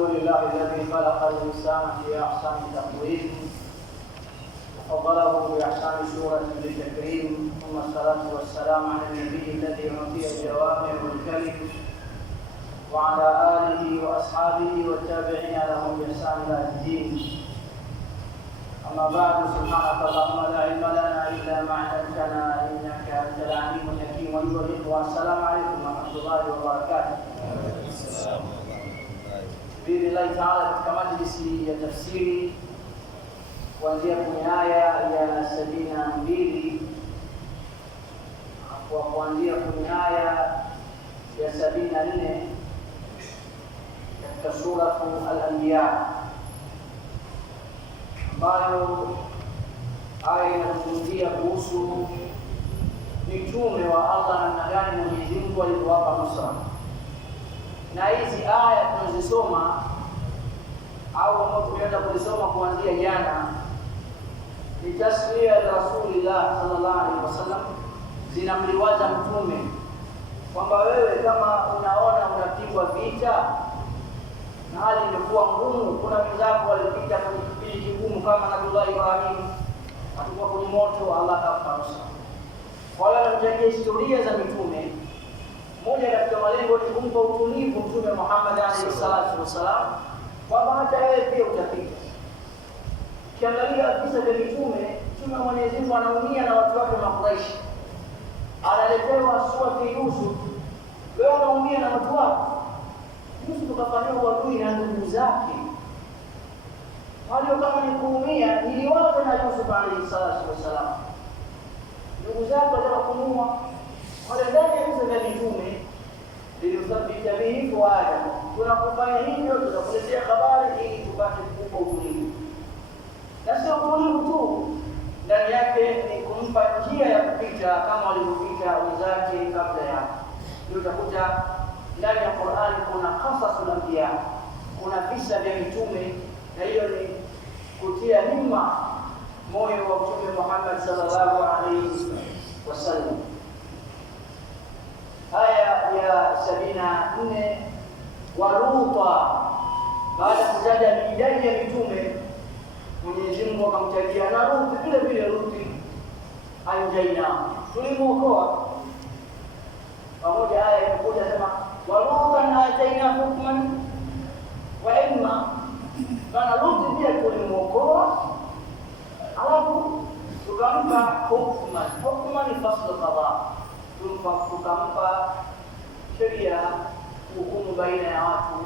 الحمد لله الذي خلق الإنسان في أحسن تقويم وفضله بأحسن سورة للتكريم، ثم الصلاة والسلام على النبي الذي أعطي الجوامع والكلم وعلى آله وأصحابه والتابعين لهم بإحسان إلى الدين. أما بعد، سبحانك اللهم لا علم لنا إلا ما علمتنا إنك أنت العليم الحكيم. والسلام عليكم ورحمة الله وبركاته. Biidhnillahi taala, katika majlisi ya tafsiri kuanzia kwenye aya ya 72 kwa kuanzia kwenye aya ya 74 katika suratu Al-Anbiya, ambayo aya inazungumzia kuhusu mitume wa Allah, namna gani Mwenyezi Mungu alivyowapa nusra. Na hizi aya tunazisoma au ambazo tumeanza kulisoma kuanzia jana ni taslia ya Rasulullah sallallahu alaihi wasallam, zinamliwaza mtume kwamba wewe kama unaona unapigwa vita na hali imekuwa ngumu, kuna wenzako walipita kwenye kipindi kigumu kama Nabii Ibrahim alikuwa kwenye moto, Allah akampa nusra. Kwa hiyo anamtakia historia za mitume. Moja katika malengo ni kumpa utulivu Mtume Muhammad alayhi salatu wasalam kwamba hata wewe pia utapita. Ukiangalia visa vya mitume, Mtume wa Mwenyezi Mungu anaumia na watu wake Makuraishi, analetewa surati Yusuf, wewe unaumia na watu wako. Yusuf tukafanyia uadui na ndugu zake, walio kama ni kuumia niliwape na Yusuf alayhi salatu wasalam, ndugu zake waliwakumua wale ndani ya visa vya mitume lililosababisha vifo haya. Tunakufanya hivyo, tunakuletea habari ili tupate kukupa utulivu, na sio utulivu tu, ndani yake ni kumpa njia ya kupita kama walivyopita wenzake kabla yake. Ndio utakuta ndani ya Qur'ani kuna qasasul anbiya, kuna visa vya mitume, na hiyo ni kutia himma moyo wa Mtume Muhammad sallallahu alaihi wasallam. Aya ya 74 wa Luta, baada ya kutaja idadi ya mitume, Mwenyezi Mungu akamtajia na Luti vile vile. Luti anjaina, tulimuokoa pamoja. Aya imekuja sema wa Lutan ataina hukman wa ilma, kana Luti pia tulimuokoa, alafu tukampa hukman. Hukman ni fasl qada, tukampa sheria, hukumu baina ya watu,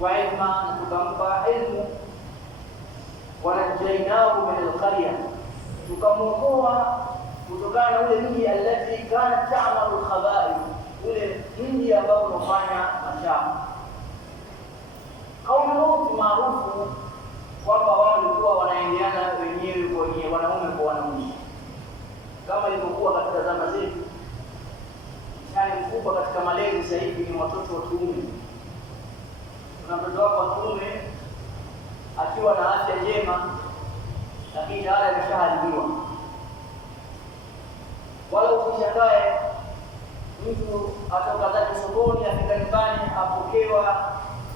wa ilma, na tukampa ilmu. Wanajainahu min alqarya, tukamwokoa kutokana na ule mji alati kanat ta'malu alkhaba'ith, ule mji ambao unafanya machafu. Kaumu Lut maarufu kwamba wao walikuwa wanaendeana wenyewe kwa wenyewe, wanaume kwa wanaume, kama ilivyokuwa katika zama zetu. Mtihani mkubwa katika malezi sasa hivi ni watoto wa kiume. Kuna mtoto wako wa kiume akiwa na afya njema, lakini tayari ameshaharibiwa. Wala usishangae mtu atoka zake sokoni, afika nyumbani, apokewa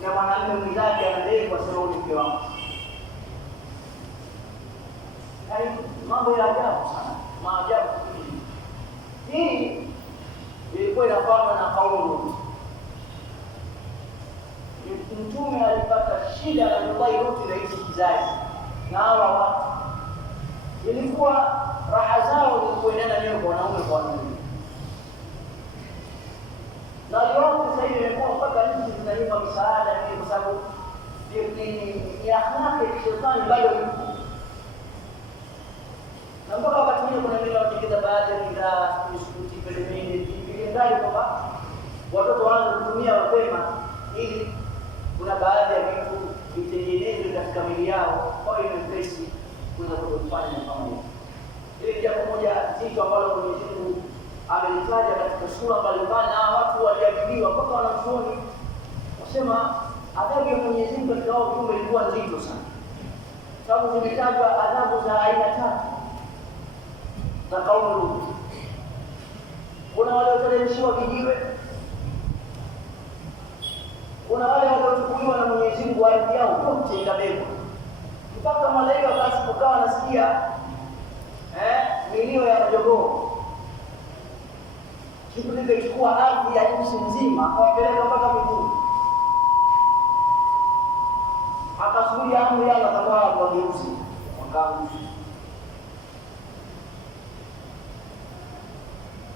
na mwanamume mwenzake, anadai kwa sababu ni mke wangu. Yaani mambo ya ajabu sana, maajabu. Hii ilikuwa inafanywa na kaumu. Mtume alipata shida na Nabii Lut na hizo kizazi, na hawa watu ilikuwa raha zao ni kuendana nayo kwa wanaume kwa wanaume. Na leo sasa hivi imekuwa mpaka nchi zinaipa misaada ni kwa sababu ni akhlaq ya shetani bado ipo. Na mpaka wakati mwingine kuna wengine wakikiza baadhi ya bidhaa, biskuti, peremende, ndani kwamba watoto waanze kutumia mapema, ili kuna baadhi ya vitu vitengenezwe katika miili yao kwa hiyo mpesi kuweza kufanya kama hiyo. Hili jambo moja zito ambalo Mwenyezi Mungu amelitaja katika sura mbalimbali, na watu waliadhibiwa mpaka wanachuoni wasema adhabu ya Mwenyezi Mungu katika hao viumbe ilikuwa nzito sana, sababu zimetajwa adhabu za aina 3 za kaumu Lut. Kuna walioteremshiwa vijiwe, Kuna wale waliochukuliwa na Mwenyezi Mungu ardhi yao yote ikabebwa, mpaka malaika wakasipokaa wanasikia milio ya majogoo. Jibril ikachukua ardhi ya nchi nzima akawapeleka mpaka mbinguni, akasubiri amri ya Allah tabaraka wa taala wakaanguka.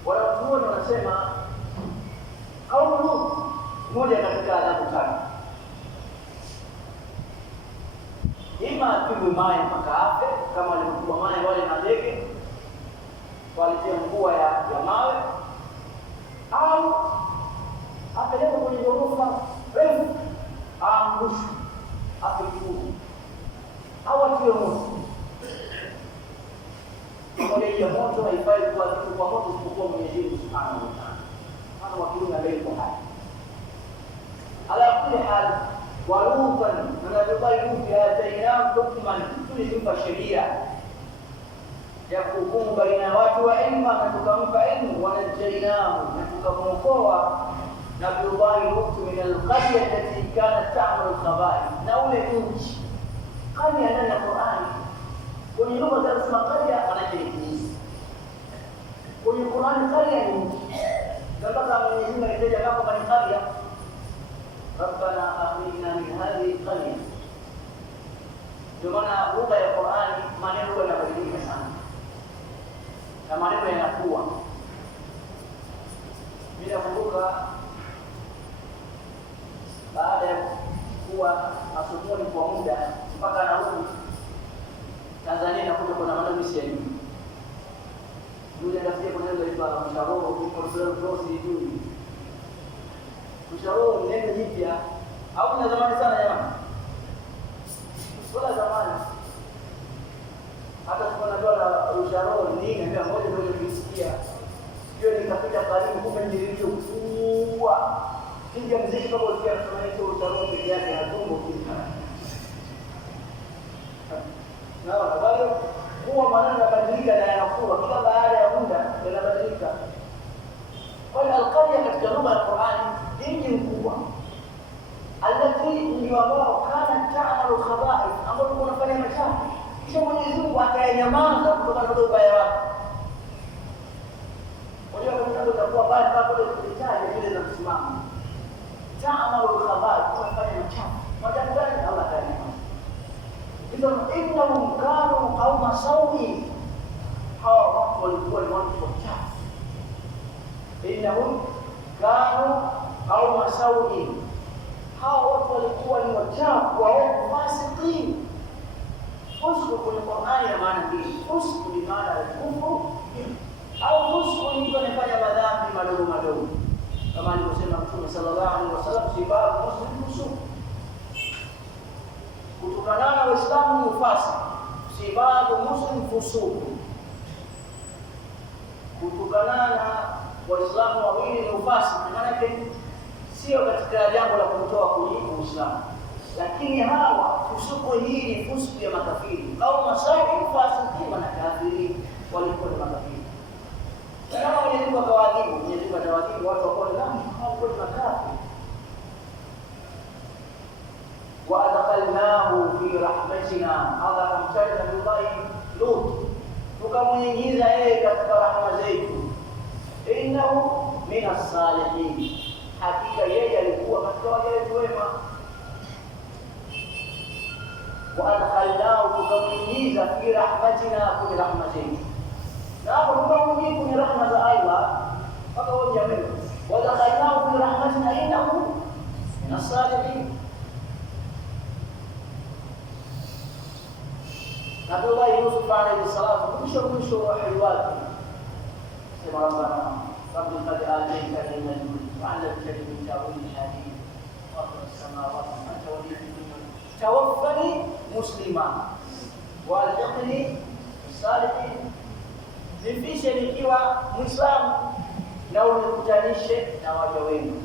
Wanachuoni wanasema kaumu moja katika adhabu tatu, ima apigwe mawe mpaka afe kama walivyokuwa mawe wale na ndege walitia mvua ya mawe, au apelekwe kwenye ghorofa refu aangushwe afe kifo, au atiwe moto. Moja ya moto haifai kuwa kitu kwa moto isipokuwa Mwenyezi Mungu Subhanahu wa Ta'ala, maana wakiuna mbele kwa hai. Ala kulli hal waruban tunavyobaini atainam hukman, tulimpa sheria ya kuhukumu baina ya watu wa ilma, na tukampa ilmu, wanajainahu, na tukamwokoa na billahi mtu min alqarya allati kanat ta'malu alkhaba'ith, na ule nchi qarya ndani ya Qur'ani. Kwenye lugha za kusema qarya anajirikisha kwenye Qur'ani, qarya ni nchi. Mpaka Mwenyezi Mungu alitaja kama ni qarya, rabbana akhrijna min hadhihi alqarya. Ndio maana lugha ya Qur'ani maneno yanabadilika sana na maneno yanakuwa. Bila kumbuka baada ya kuwa masomoni kwa muda mpaka narudi Tanzania na kuja kuna maneno misiani. Yule rafiki kuna ndio alikuwa mshauri kwa sababu sijui. Mshauri neno jipya au ni zamani sana jamani? Wala zamani. Hata kuna dola ushauri nini ndio moja ndio nilisikia. Hiyo nikapita karibu kumbe nilivyo kuwa. Kinga mziki kama usikia kama hiyo ushauri pekee yake hatumbo kinga. Na wale huwa maneno yanabadilika na yanakuwa kila baada ya muda yanabadilika. Kwa hiyo alqarya katika lugha ya Qur'ani ni mkubwa, alati ndio ambao kana ta'malu khaba'ith, ambao unafanya machafu, kisha Mwenyezi Mungu akayanyamaza kutokana na ubaya wake. Unajua kama ndio utakuwa baya hapo ndio kitaje vile za kusimama. Ta'malu khaba'ith, unafanya machafu. Machafu gani? Allah akayanyamaza. Innahum kanu qauma sawi, hawa watu walikuwa ni watu wachafu. Innahum kanu qauma sawi, hawa watu walikuwa ni wachafu wa fasiki. Fusku kwenye Qur'ani ya maana mbili, fusku ni maana ya kufuru, au fusku ni mtu anafanya madhambi madogo madogo, kama alivyosema Mtume sallallahu alaihi wasallam, sibabu muslim fusuq. Kutokana na Uislamu ni ufasi, sibabu muslim fusuq. Kutokana na Waislamu wawili ni ufasi, maana yake sio katika jambo la kumtoa kwenye Uislamu. Lakini hawa fusuku hii ni fusuku ya makafiri au masai fasiki, na kafiri walikuwa ni makafiri. Kama Mwenyezi Mungu akawaadhibu, Mwenyezi Mungu atawaadhibu watu wa kwanza hao kwa makafiri. Wa adkhalnahu fi rahmatina, Allah akamtaja Nabii Lut, tukamuingiza yeye katika rahma zetu. Innahu minas salihin, hakika yeye alikuwa katika wale wema. Wa adkhalnahu, tukamuingiza fi rahmatina, kwenye rahma zetu. Na hapo tukamuingiza kwenye rahma za Allah mpaka wao jamii. Wa adkhalnahu fi rahmatina innahu minas salihin. Nabii Yusuf alayhi salatu mwisho wa uhai wake sema Rabbana rabbi qad ataytani min al-mulk wa 'allamtani min ta'wil al-hadith wa fatara as-samawati anta waliyyi tawaffani muslima wa alhiqni bis-salihin, nifishe nikiwa Muislamu na unikutanishe na waja wema.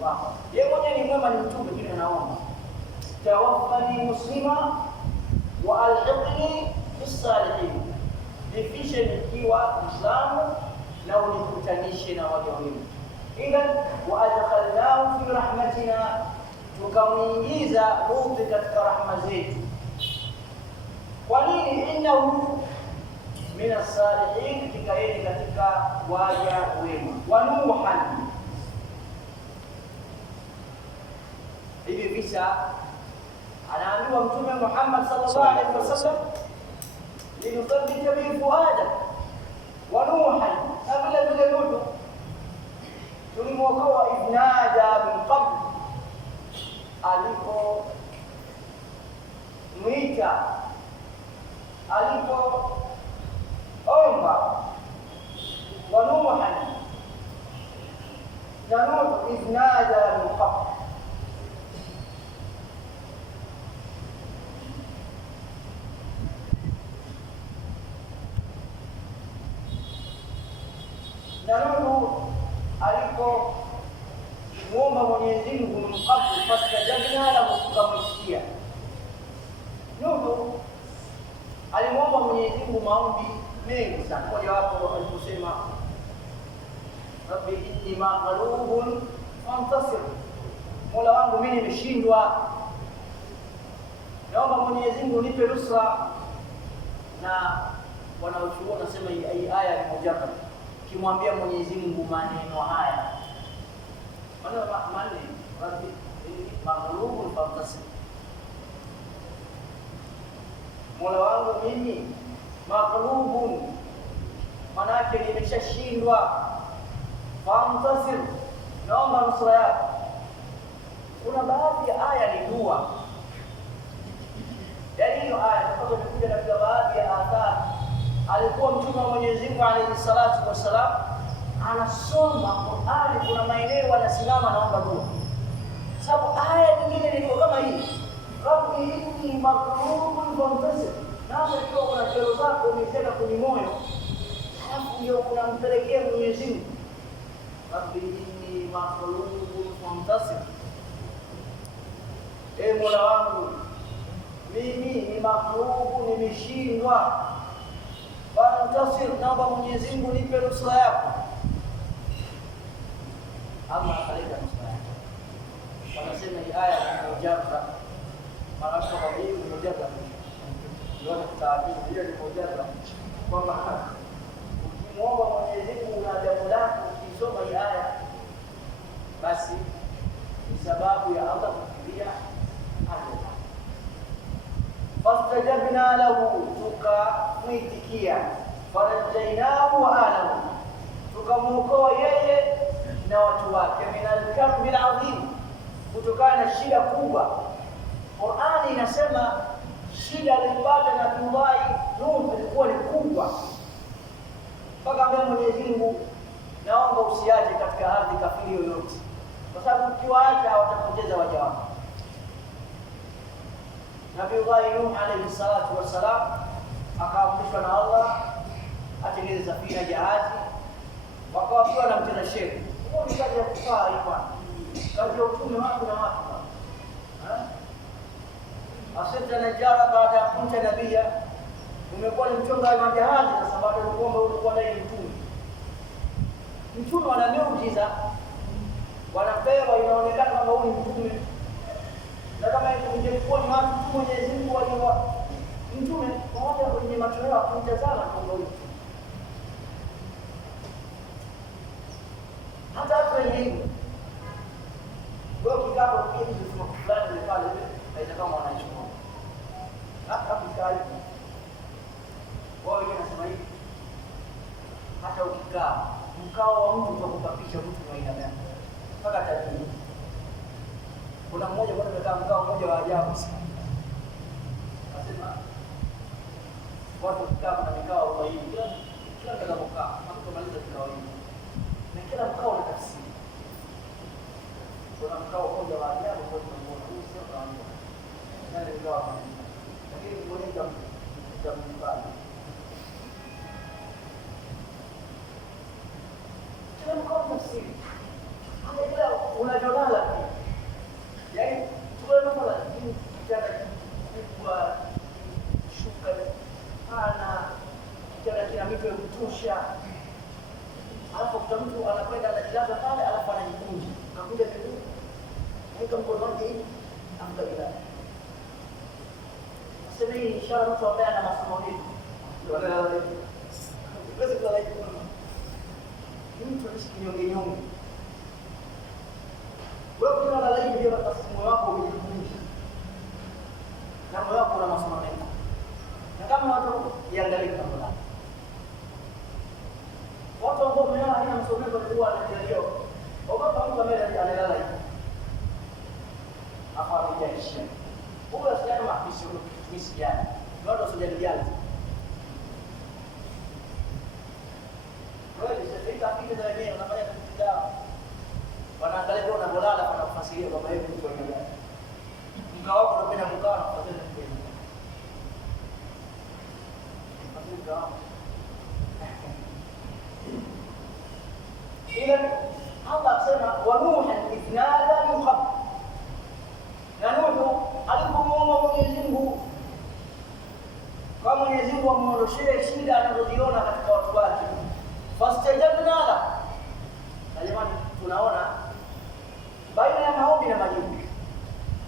Allah yeye mwenyewe ni mwema, ni mtume, kile anaomba tawaffani muslima wa alhiqni bis-salihin, nifishe nikiwa Muislamu na unikutanishe na waja wema. Idhan wa adkhalnahu fi rahmatina, tukamuingiza Luthi katika rahma zetu. Kwa nini? Innahu min as-salihin, kikaeni katika waja wema. Wa Nuhan, hivi visa anaambiwa Mtume Muhammad sallallahu alaihi wasallam, linuthabbita bihi fuada. Wa Nuhan, na vile vile Nuhu tulimwokoa ibnada min qabl, alipo mwita, alipo omba. Wa Nuhan, na Nuhu ibnada min qabl, na Nuhu alipo muomba Mwenyezi Mungu mkabul, fastajabna lahu, tukamsikia. Nuhu alimwomba Mwenyezi Mungu maombi mengi sana. Mmoja wapo aliposema, rabbi inni maghlubun fantasir, Mola wangu mimi nimeshindwa, naomba Mwenyezi Mungu nipe nusra. Na wanaochuoni nasema hii aya ni mujarrad. Kimwambia Mwenyezi Mungu maneno haya, maneno manne, rabbi maghlubun fantasir, Mola wangu mimi maghlubun, manake nimeshashindwa, fantasir, naomba nusra yako. Kuna baadhi ya aya ni dua, yaani hiyo aya kwa sababu imekuja katika baadhi ya athari. Alikuwa Mtume wa Mwenyezi Mungu alayhi salatu wassalam anasoma Qur'ani, kuna maeneo anasimama naomba dua, sababu aya nyingine ni kama hii, rabbi inni maghlubun fantasir. Na ikiwa kuna kero zako umeteka kwenye moyo, alafu ndio unampelekea Mwenyezi Mungu, rabbi inni maghlubun fantasir, Mola wangu mimi ni maghlubu, nimeshindwa, fantasir, naomba Mwenyezi Mungu nipe nusra yako. Ama akaleta nusra yako. Wanasema hii aya ni mujarrad, maana kwa hii ni mujarrad, ndio taarifa hiyo ni mujarrad, kwamba ukimwomba Mwenyezi Mungu na jambo lako, ukisoma hii aya, basi ni sababu ya Allah kufikiria hapo. Fastajabna lahu, tukamwitikia. Farajainahu wa ahlahu, tukamwokoa yeye na watu wake. Minal karbil adhim, kutokana na shida kubwa. Qur'ani inasema shida alipata Nabii Nuh ilikuwa ni kubwa, mpaka ambaye Mwenyezi Mungu, naomba usiache katika ardhi kafiri yoyote, kwa sababu ukiwaacha watapoteza waja wako. Nabii Nuh alayhi salatu wassalam akaamrishwa na Allah atengeneze safina, jahazi, wakawakiwa na mtanasheri. Hiyo ni kazi ya kufaa hii bwana, kazi ya utume wako na watu. Asante najara baada ya kunta nabia, umekuwa ni mchonga wa jahazi, na sababu ya kuomba ulikuwa ndani mtume. Mtume wana miujiza, wanapewa, inaonekana kama huyu ni mtume. Na kama ingekuwa ni watu tu Mwenyezi Mungu waliwa mtume mmoja kwenye macho yao kumtazama kwa huyu. Hata watu wengine wao kikapo kitu kama fulani pale haita kama wanachukua. Hata kikai wao wanasema hivi, hata ukikaa mkao wa mtu utakupapisha mtu wa aina gani mpaka tajiri. Kuna mmoja bwana amekaa mkao mmoja wa ajabu sana. Anasema watu kikao na mikao kwa hivi. Kila mmoja mtu maliza kikao hivi. Na kila mkao una tafsiri. Kuna mkao mmoja wa ajabu kwa tunaona huu sio kawaida. Nani ndio hapa? Lakini mmoja mtammbali. Kila mkao tafsiri. Hata unajolala pia. Yaani tunaona kama kitanda kikubwa, shuka pana, kitanda kina mito ya kutosha, alafu kuna mtu anakwenda anajilaza pale, alafu Unakuja kitu weka mkono wake hivi ambaye sema hii ishara mtu ambaye ana masomo hivi ndio Basi kwa hiyo mtu anashikilia nyonge. Wewe ukiona la hivi ndio moyo wako umejikumbusha. Na moyo wako una masomo mengi. Na kama watu iangalie kama la. Watu ambao mmeona haina msomeko kwa anajeleo. Ogopa mtu ambaye analala hivi. Hapa amejaisha. Huyo asiana maafisa mtumishi jana. Watu wasijadiliana. Wewe sasa hivi za wenyewe unafanya kitu chao. Wanaangalia kwa unalala kwa kufasiria kwamba hivi mtu anaenda. Mkao wako unapenda mkao na kufanya kitu. Mkao. Ila Allah asema wa Nuh idnada min qabl. Na Nuh alipomuomba Mwenyezi Mungu kama Mwenyezi Mungu amuondoshee shida anazoziona katika watu wake. Fastajabna la. Jamani tunaona baina ya maombi na majibu.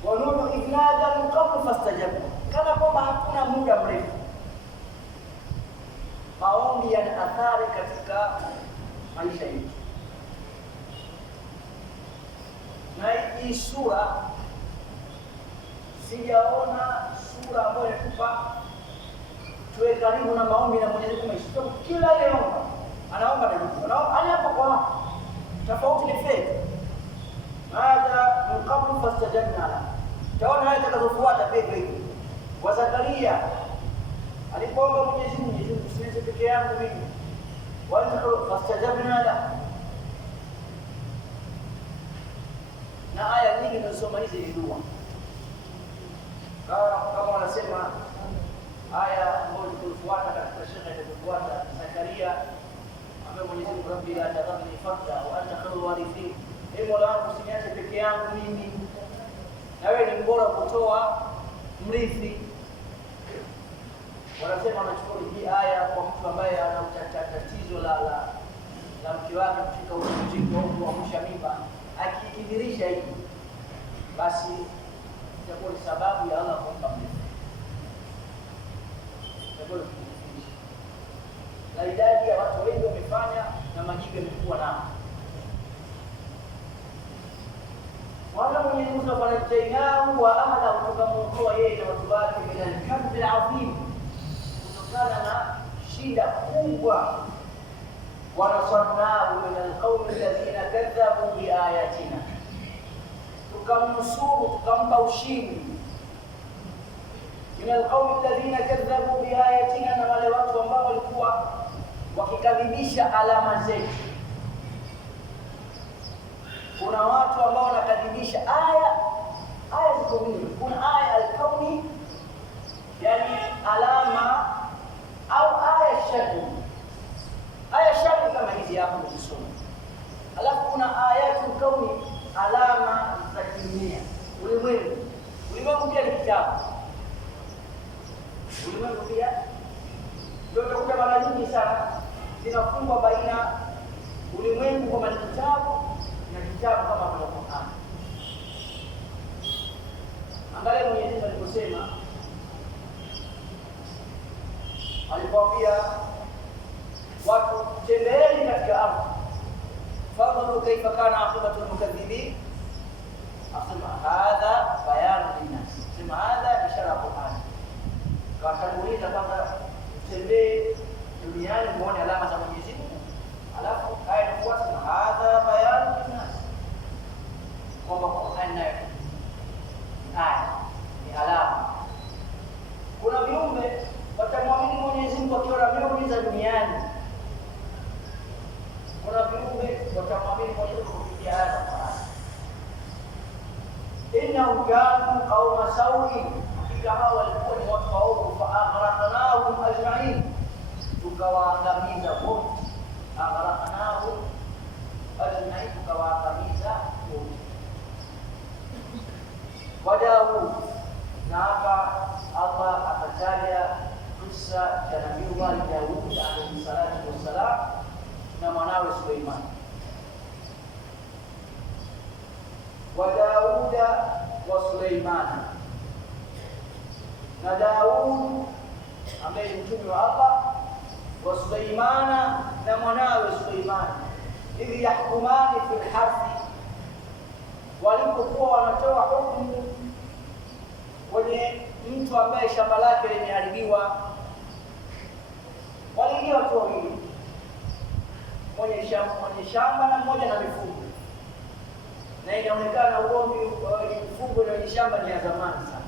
Wa Nuh idnada min qabl fastajabna. Kana kwamba hakuna muda mrefu. Maombi yana athari katika maisha yetu. Na hii sura sijaona sura ambayo inatupa tuwe karibu na maombi na Mwenyezi Mungu. Kila leo anaomba na jibu. Anaomba hapo kwa tofauti ni fedha. Baada min qabl fastajabna la. Taona haya takazofuata pepo hivi. Wa Zakaria alipoomba Mwenyezi Mungu, usiweze peke yangu mimi. Wa fastajabna la. Na aya nyingi tunasoma hizi ni dua. Kama wanasema aya ambayo tulifuata katika shekhe tulifuata Zakaria ambaye Mwenyezi Mungu Rabbi la tadhani farda wa anta khairul warithin. Mola wangu usiniache peke yangu mimi. Na wewe ni mbora kutoa mrithi. Wanasema wanachukua hii aya kwa mtu ambaye ana tatizo la mke wake kufika ujauzito au kuamsha mimba, akikidhirisha hivi basi itakuwa ni sababu ya Allah kumpa mrithi. Na idadi ya watu wengi wamefanya na majibu yamekuwa nao. Wala Mwenyezi Mungu anatainahu wa ahla kutoka yeye na watu wake bila al-kadhib al-azim, kutokana na shida kubwa. Wanasarnahu min al-qawmi alladhina kadhabu bi ayatina, tukamnusuru tukampa ushindi. Min al-qawmi alladhina kadhabu bi ayatina, na wale watu ambao walikuwa wakikadhibisha alama zetu. Kuna watu ambao wanakadhibisha aya ziko mingi. Kuna aya al-kauni, yani alama, au aya shari. Aya shari kama hizi hapo tunasoma. Alafu kuna ayatul kauni, alama za dunia. Ulimwengu pia ni kitabu. Ulimwengu pia ndio utakuta mara nyingi sana zinafungwa baina ulimwengu kama kitabu na kitabu kama vile Qur'an. Angalia Mwenyezi Mungu aliposema, alipoambia watu tembeeni katika ardhi, fadhuru kaifa kana aqibatul mukadhibin, asema hadha bayanu linnas, sema hadha ishara Qur'an. Katanguliza kwamba tembee duniani muone alama za Mwenyezi Mungu. Alafu aya inafuata na hadha bayanu linnas, kwamba Qur'an nayo ni alama. Kuna viumbe watamwamini Mwenyezi Mungu akiona miujiza duniani. Kuna viumbe watamwamini Mwenyezi Mungu kupitia aya za Qur'an. Innahum kanu qauma sawin, hakika hao walikuwa ni watu waovu. Fa aghraqnahum ajma'in, tukawaangamiza wote. Aghraqnahum ajma'in, tukawaangamiza wote. Wadaud, na hapa Allah akataja kisa cha Nabii Daud alayhi salatu wassalam na mwanawe Suleiman. wa Suleimana, na Daud ambaye ni mtume wa Allah, wa Suleimana na mwanawe Suleimani, idh yahkumani fil harthi, walipokuwa wanatoa hukumu kwenye mtu ambaye shamba lake limeharibiwa. Waliingia watu wawili, mwenye shamba na mmoja na mifugo, na inaonekana ugomvi wa mifugo na wenye shamba ni ya zamani sana.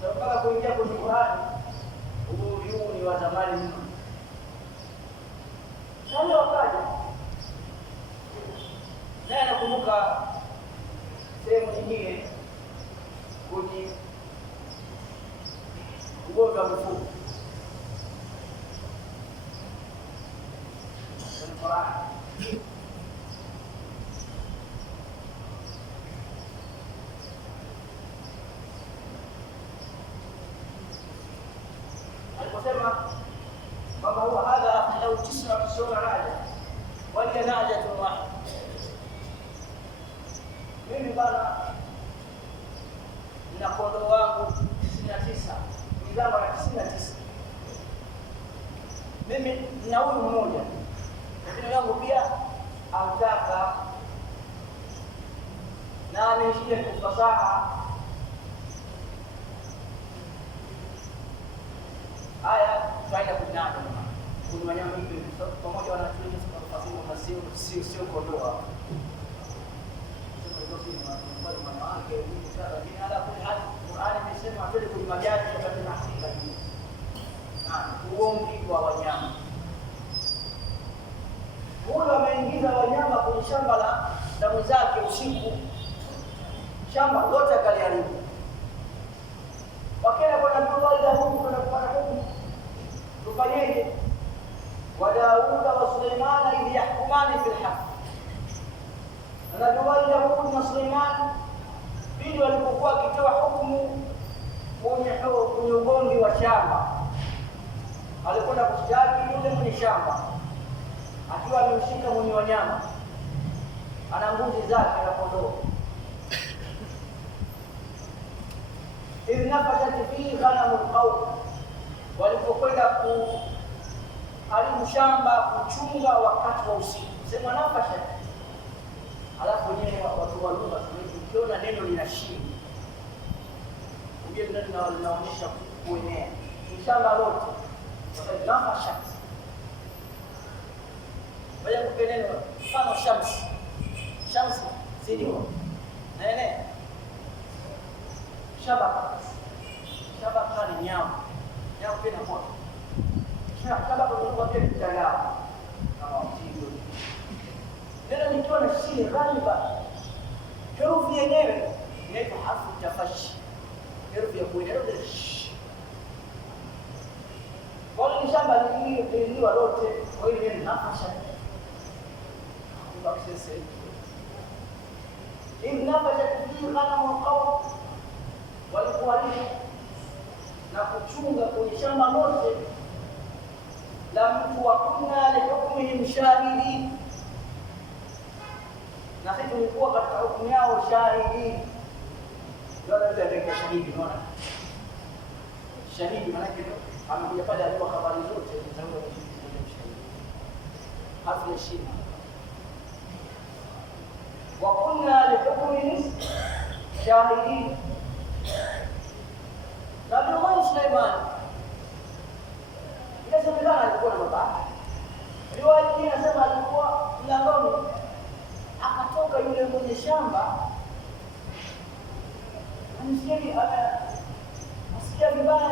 Sasa mpaka kuingia kwenye Qur'ani, ugomvi huu ni wa zamani mno. Sasa wakaja naye anakumbuka sehemu nyingine kwenye ugomvi wa mifugo kwenye Qur'ani. Aliposema kwamba huwa hadha lau 99 raja waliya najatun wahida, mimi bana nina kondoo wangu 99, nidhamu ya 99, mimi nina huyu mmoja, lakini yangu pia amtaka na ameshia kufasaha. Haya faida kunana kuna wanyama hivi pamoja wanatumia fasili na sio kondoa. Sema ndio ni wanawake hivi sana, lakini hata kule hadi Qur'ani imesema atende kwenye majani wakati na hakika hii. Uongi wa wanyama. Huyo ameingiza wanyama kwenye shamba la damu zake usiku. Shamba lote akaliharibu. Wakenda kwa Nabii Allah huko na kupata hukumu. Tufanyeje? Wa Daud wa Suleimana idh yahkumani fil haqq. Na Daud na Suleiman pindi walipokuwa wakitoa hukumu kwenye ugomvi wa shamba, alikwenda kushtaki yule mwenye shamba akiwa amemshika mwenye wanyama, ana mbuzi zake na kondoo. Idh nafashat fihi ghanamul qawm, walipokwenda kuharibu shamba, kuchunga wakati wa usiku. Sema nafashat, alafu wenyewe watu wa lugha ukiona neno lina shini, uje neno linaonyesha kuenea shamba lote. Sasa nafashat baada ya kupeneno mfano shamsi sidio nene shabaka ni nyama pia na moto shabaka kwa pia kitagao kama mtindo. Neno likiwa na shini ghaliba, herufi yenyewe inaitwa harfu tafashi, herufi ya kuendelea kwa ni shamba liliwa lote. Kwa hiyo ni nafasha bakisese in nafashat fi ghanamul qawm, walikuharibu na kuchunga kwenye shamba lote la mtu. Wa kunna li hukmihim shahidin, na sisi tulikuwa katika hukumu yao shahidi. Ndio ndio shahidi. Unaona shahidi maana yake amekuja pale alikuwa habari zote za yule shahidi, harfu ya shina. Wa kunna li hukmihim shahidin. Nabii Suleiman inasemekana alikuwa na baba. Riwaya nyingine inasema alikuwa mlangoni, akatoka yule mwenye shamba, asikia vibaya,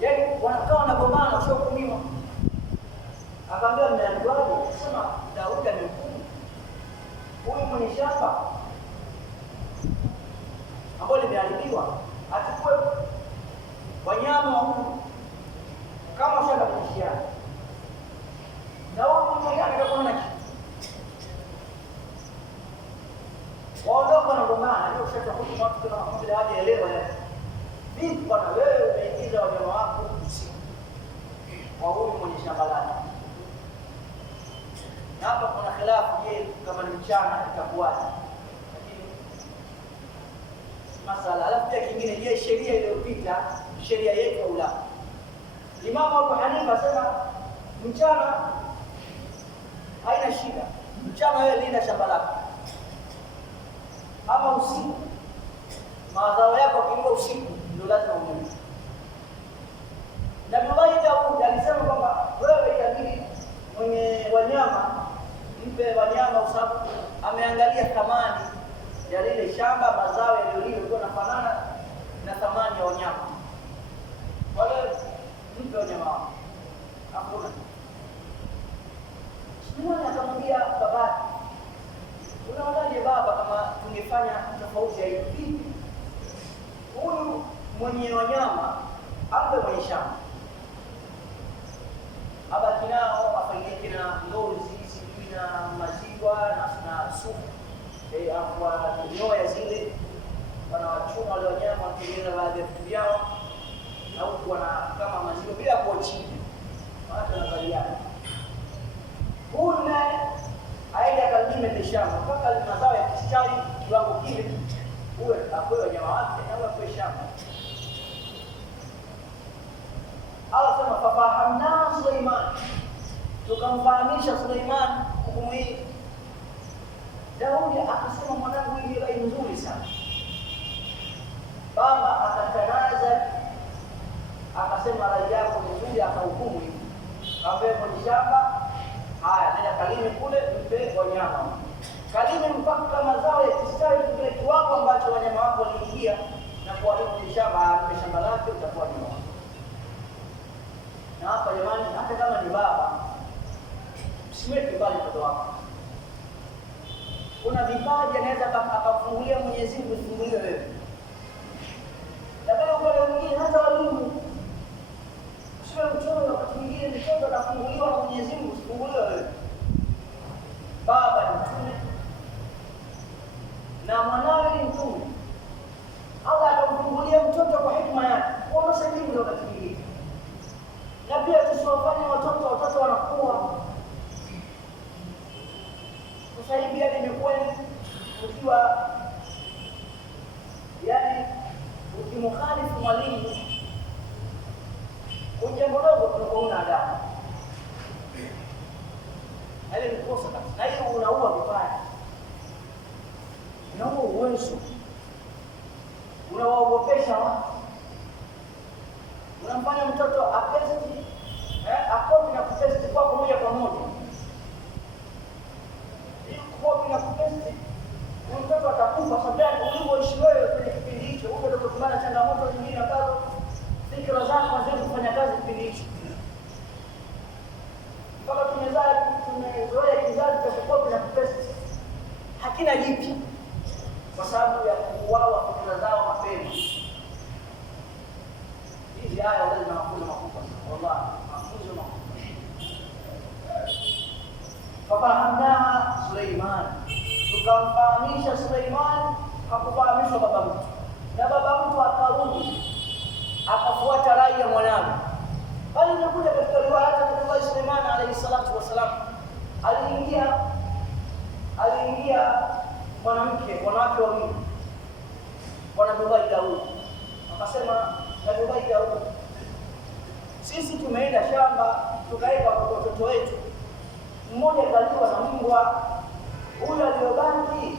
yaani wanakaa wanagombana, sio kumiwa. Akaambia mnajuaje? Sema Daudi amemhukumu huyu mwenye shamba ambao limeharibiwa, achukue wanyama huyu kama shamba kuishia. Na wao mmoja akaona kitu waondoka na ngomana, ndio shaka huko watu kama mmoja aje elewa vipi bwana, wewe umeingiza wanyama wako usiku kwa huyu mwenye shamba lake. Na hapa kuna khilafu, je, kama ni mchana itakuwaje? Lakini masala alafu pia kingine, je, sheria iliyopita sheria yetu au la? Imamu Abu Hanifa asema mchana haina shida, mchana wewe linda shamba lako, ama usiku mazao yako kilimo usiku ndio lazima umeme. Na Nabii Daud alisema kwamba wewe itabidi mwenye wanyama mpe wanyama, kwa sababu ameangalia thamani ya lile shamba, mazao yaliyolimwa yanafanana na thamani ya wanyama. Wale mpe wanyama wao. Hakuna. Simoni akamwambia babake, unaonaje baba kama tungefanya tofauti ya hivi? Huyu mwenye wanyama ampe mwenye shamba, abaki nao afaidike na ngozi, sijui na maziwa na supu, kunyoya zile, wanawachuma wale wanyama, wanatengeneza baadhi ya vitu vyao, na huku wana kama maziwa bila kuochi, watu wanavaliana. Huyu naye aende akalime shamba mpaka mazao ya kistawi kiwango kile, uwe apewe wanyama wake na uwe apewe shamba. Allah sema fafahamna Suleiman, tukamfahamisha Suleiman hukumu hii. Daudi akasema mwanangu, hii rai nzuri sana. Baba akatanaza akasema rai yako nzuri, akahukumu hivi, kaambia kwenye shamba haya nenda kalime kule, mpe wanyama, kalime mpaka mazao ya kistawi kile kiwango ambacho wanyama wako waliingia na kuharibu shamba, mpe shamba lake, utakuwa ni wako. Na hapa jamani, hata kama ni baba, usiweke mbali mtoto wako. Kuna vipaji anaweza akafungulia Mwenyezi Mungu, usifungulie wewe. Lakini upande mwingine hata walimu, usiwe mchoyo, wakati mwingine mtoto anafunguliwa na Mwenyezi Mungu, usifungulie wewe. Baba ni mtume na mwanawe ni mtume, Allah akamfungulia mtoto kwa hikma yake, kuonesha elimu wakati mwingine. Na pia tusiwafanye watoto wanakuwa sasa hivi, yani imekuwa ukiwa yani ukimkhalifu mwalimu jambo dogo tunakuwa una adabu, ile ni kosa kabisa, na hiyo unaua vibaya, unaua uwezo, unawaogopesha watu, unamfanya mtoto apesti akopi na kupesti kwako moja kwa moja. Hii kopi na kupesti, mtoto atakufa sababu ulivyoishi wewe kwenye kipindi hicho, huko ndio kukumbana changamoto nyingine ambazo fikra zako haziwezi kufanya kazi kipindi hicho. Kama tumezoea kizazi cha kopi na kupesti, hakina jipi kwa sababu ya kuuawa fikra zao mapema. Hizi aya wale na mafunzo makubwa sana, wallahi mafunzo makubwa. Fafahamna Suleiman, tukamfahamisha Suleiman, hakufahamishwa baba mtu, na baba mtu akarudi akafuata rai ya mwanawe. Bali inakuja katika riwaya ya Nabii Suleiman alayhi salatu wasalam, aliingia wanawake wawili kwa Nabii Daud, akasema Nabii Daud, sisi tumeenda shamba tukaweka watoto wetu, mmoja kaliwa na mbwa, huyo aliyobaki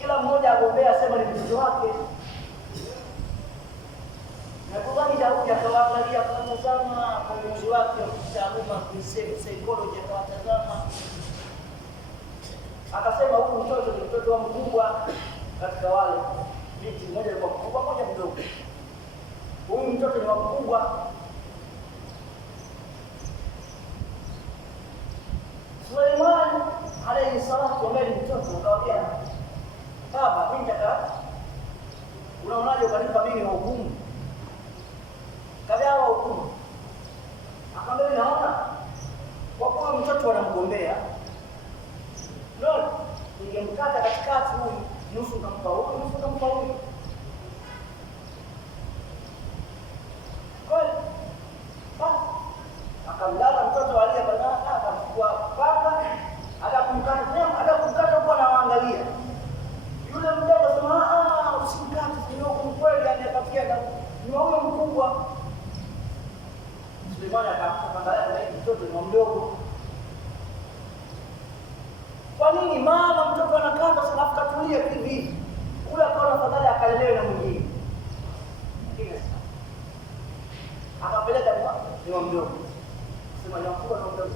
kila mmoja agombea asema ni mtoto wake. Nabii Daud akawaangalia, akatazama kwa ujuzi wake wa kitaaluma psychology, akawatazama akasema huyu mtoto ni mtoto wa mkubwa katika wale binti, mmoja alikuwa mkubwa mmoja mdogo, huyu mtoto ni mkubwa. Suleiman alayhi salatu wa salam mtoto akamwambia, baba mimi nataka, unaonaje ukanipa mimi hukumu? Kabewa hukumu. Akamwambia naona kwa kuwa mtoto anamgombea, ndio ningemkata katikati, huyu nusu kampa huyu, nusu kampa huyu. Kweli basi akamlaza mtoto aliye badala, akamchukua panga, akakumkata nyama, akakumkata kwa huyo mkubwa. Suleiman akaangalia na mtoto ni mdogo. Kwa nini mama mtoto anakaa kwa sababu katulia hivi? Ule akaona afadhali akalelewe na mwingine. Akapeleka ni mdogo. Sema ni mkubwa na mdogo.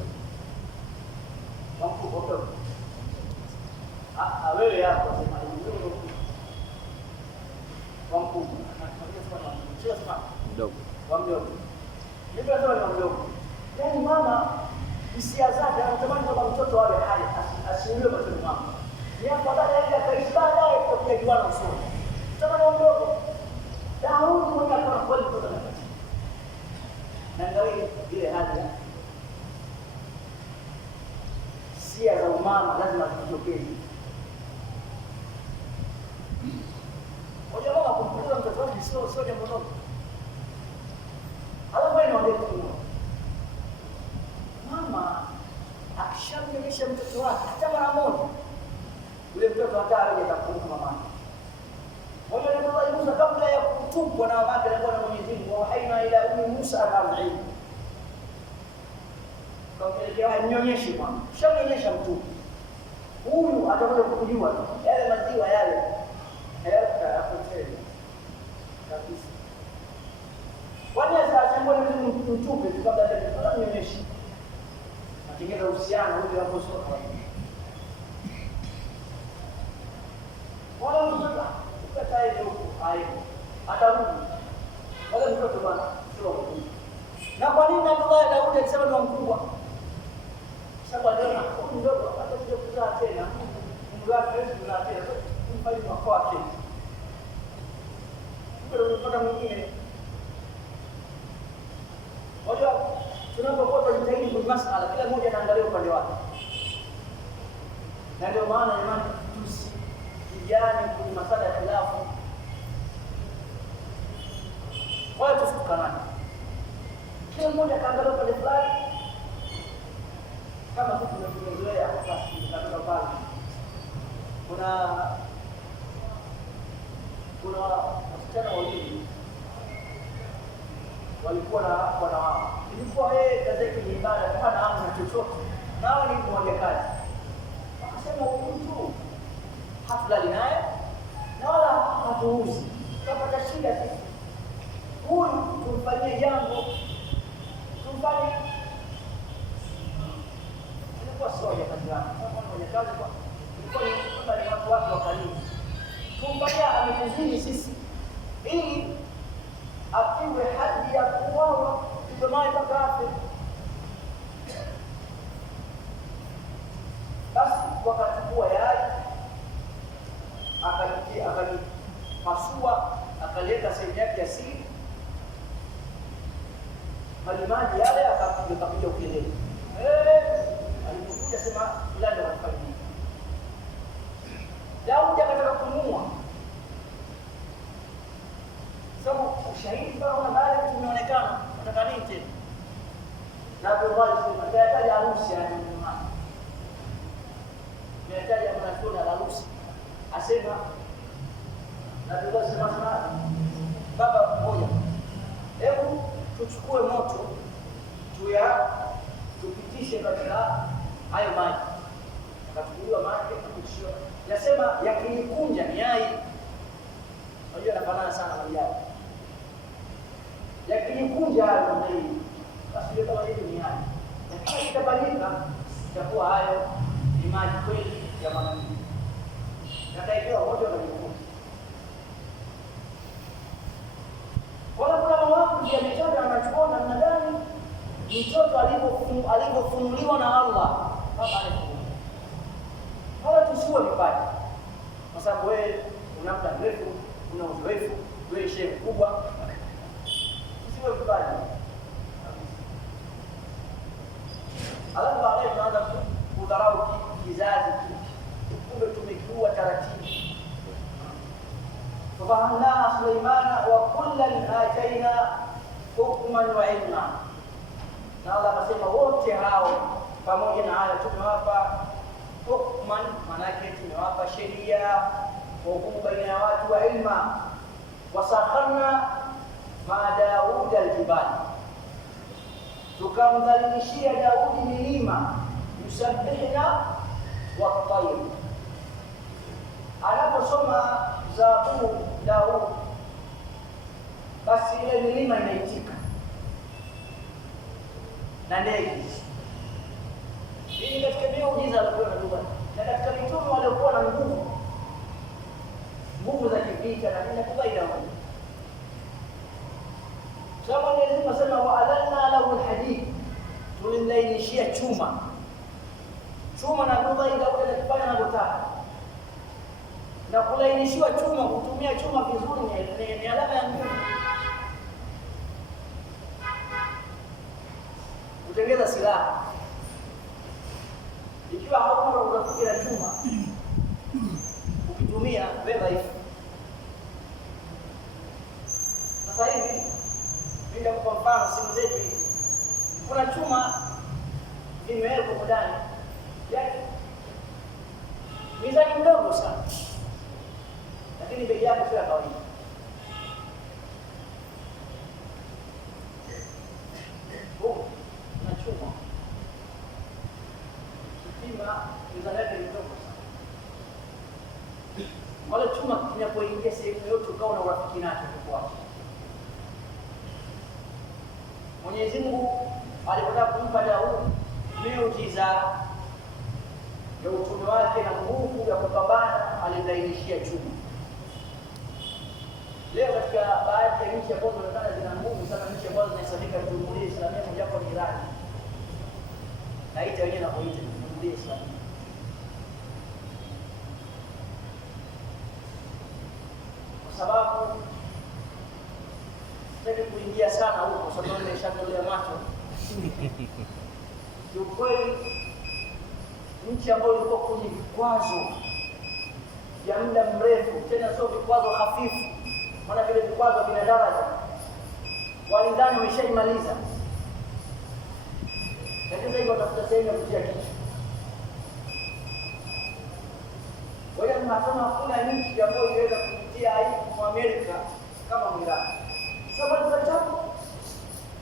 Mkubwa mdogo. Wewe hapo sema ni mdogo. Mkubwa. Sio sema mdogo. Mdogo. Ndio ndio ni mdogo. Yaani mama hisia zake anatamani kwamba mtoto awe hai asiuliwe mtoto mama. Ni afadhali aende akaishi baadaye kwa kijuana usoni. Kama ni mdogo. Daudi mwenyewe akaona kweli mtoto anapata. Na ndio ile hali ya hisia za umama lazima zijitokeze. Moja mama kumkuza mtoto wake sio jambo dogo. Alafu wewe niambie kitu. Mama akishamnyonyesha mtoto wake hata mara moja, yule mtoto hatari atakumbuka mama. Moja ni Allah Musa kabla ya kutupwa na mamake na Bwana Mwenyezi Mungu, wahaina ila ummi Musa al-40. Kwa mnyonyeshe mama. Shamnyonyesha mtoto. Huyu atakuja kukujua yale maziwa yale. Hayatapotea. Kabisa. Kwani sasa mbona mtupe kabla ya kunyonyesha? Akingeza uhusiano ule hapo sio. Wala mtoto ukatae huko aibu. Atarudi. Wala mtoto bwana sio mkubwa. Na kwa nini Abdullah Daudi alisema ni mkubwa? Sababu aliona huyu mdogo hata kuja kuzaa tena. Mungu wake kuzaa tena. Mfanye mwako wake. Ndio unapata mwingine. Wajua tunapokuwa tunajitahidi kwa masuala kila mmoja anaangalia upande wake. Na ndio maana jamani tusijane kwenye masuala ya khilafu. Wala tusitukane. Kila mmoja kaangalia upande fulani. Kama kitu tumezoea hapa katika pale. Kuna wasichana wawili walikuwa na wao. Ilikuwa kazi yake ni ibada, hapana amna chochote. Nao ni mmoja kazi. Akasema mtu haflali naye na wala hatuuzi. Tunapata shida sisi. Huyu tumfanyie jambo. Tumfanye. Ilikuwa soja kazi yake. Kama mmoja kazi kwa ilikuwa ni watu wa karibu. Tumfanyia ametuzidi sisi. Ili apigwe hadi ya kuuawa kama itakavyo. Basi wakachukua yai akajipasua akaleta sehemu yake ya siri. Majimaji yale akapiga ukelele. Alipokuja sema fulani wanafanya. Daudi akataka kumuua. Sababu ushahidi bado una baadhi tumeonekana nataka nini tena na Abdullah sema tayari harusi ya mama nitaja mwanakuna harusi asema na Abdullah sema baba mmoja hebu tuchukue moto tupitishe katika hayo maji akachukuliwa maji kupishiwa nasema yakinikunja ni yai unajua nafanana sana na yai lakini kunja hayo ndio basi kama hivi ni haya lakini itabadilika itakuwa hayo ni maji kweli ya mwanamke na taifa wote wanajifunza wala kuna mambo ya mitoto anachoona namna gani mtoto alipofunuliwa na Allah baba alifunua wala tusiwe vibaya kwa sababu wewe una muda mrefu una uzoefu wewe shehe mkubwa sio vibaya. Alafu baadaye tunaanza kudharau kizazi kumbe tumekuwa taratibu. Fahamna Suleimana wa kullan ataina hukman wa ilma. Na Allah anasema wote hao pamoja na haya tumewapa hukman maana yake tumewapa sheria hukumu baina ya watu wa ilma wasakharna ma Daud al-jibali, tukamdhalilishia Daudi milima, yusabbihna wat-tayr. Anaposoma Zaburi Daud, basi ile milima inaitika na ndege. Hii katika miujiza aliyokuwa nabii, na katika mitume waliokuwa na nguvu za kivita na nini kubaida huko. Sababu Mwenyezi Mungu asema wa alanna lahu alhadid, tulimlainishia chuma na kubaida ule anafanya anavyotaka. Na kulainishiwa chuma, kutumia chuma vizuri ni alama ya nguvu. Kutengeza silaha, ikiwa hauna urafiki na chuma, ukitumia beba hivi. Sasa hivi ndio kwa mfano simu zetu hizi, kuna chuma imewekwa ndani yake, mizani mdogo sana, lakini bei yake sio ya kawaida. Na chuma kipima mizani yake mdogo sana. Wale chuma kinapoingia sehemu yote ukawa na urafiki nacho kwa Mwenyezi Mungu alipotaka kumpa Daudi miujiza ya utume wake na nguvu ya kupambana, alimlainishia chuma. Leo katika baadhi ya nchi ambazo zinaonekana zina nguvu sana, nchi ambazo zinahesabika Jamhuri ya Islamia mojawapo ni Iran, na ita wenyewe napoita Jamhuri ya Islamia. Kwa sababu sitaki kuingia sana huko, sababu nimeshatolea macho. Ukweli nchi ambayo ilikuwa kwenye vikwazo vya muda mrefu, tena sio vikwazo hafifu, maana vile vikwazo vina daraja, walindani wameshaimaliza, lakini hivyo watafuta sehemu ya kutia kichwa. Kwa hiyo tunasema hakuna nchi ambayo inaweza kupitia aibu kwa Amerika kama Iran. Sababu za chapo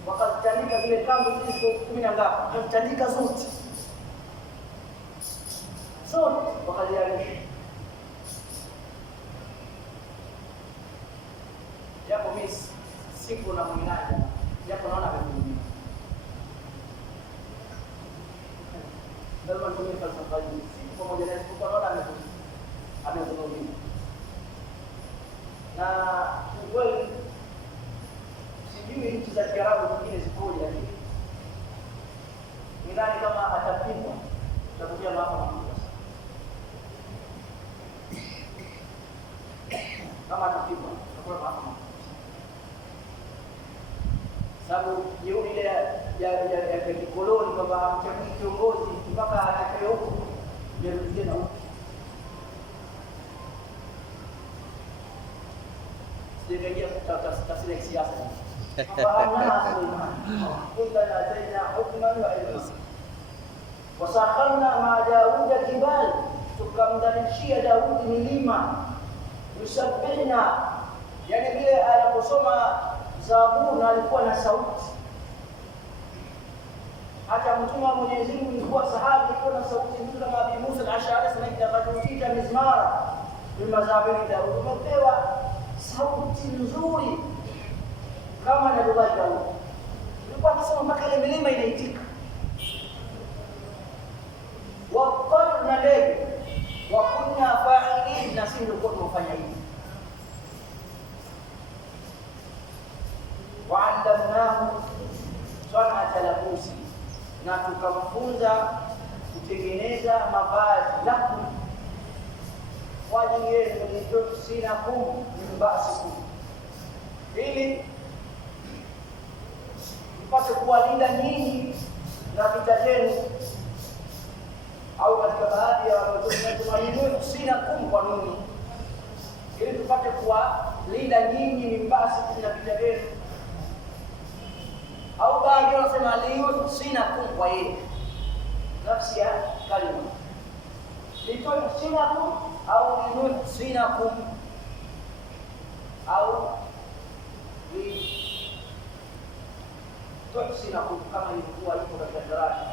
wakazitandika zile kambi hizo 10 na ngapi, wakazitandika zote wakaziarisha. Japo mimi siku na mwinaji, japo naona ametumia ndio anatumia falsafa hii, siku pamoja na siku naona ametumia. Na kweli sijui nchi za Kiarabu nyingine zikoje, lakini nidhani kama atapigwa tutakuja maafa makubwa sana. Kama atapigwa tutakuwa maafa makubwa, sababu jeuri ile ya kikoloni kwamba hamchagui kiongozi mpaka atakaye huko ndio tena huko. Sijengea tafsiri ya siasa. Wasakharna ma Dauda jibal, tukamdhalilishia Daudi milima, yusabbihna, yani vile aliposoma Zaburi alikuwa na sauti. Hata mtume wa Mwenyezi Mungu alikuwa sahabi, alikuwa na sauti nzuri kama Abi Musa al-Ash'ari, anasema mizmara bimazabiri Daudi, umepewa sauti nzuri kama na Daudi. Alikuwa akisema mpaka ile milima inaitika. Waqal na ndege, wa kunna fa'ilin, na sisi ndio tunafanya hivi. Wa'allamnahu san'ata labusi, na tukamfunza kutengeneza mavazi lakum kwa ajili yenu, litusinakum min ba'sikum, ili mpate kuwalinda nyinyi na vita zenu. Au katika baadhi ya litusinakum kwa nini, ili tupate kuwalinda nyinyi min ba'sikum na vita zenu. Au baadhi wanasema litusinakum kwa yeye, nafsi ya kalima litusinakum au linuhsinakum au yuhsinakum, kama ilikuwa ipo katika darasa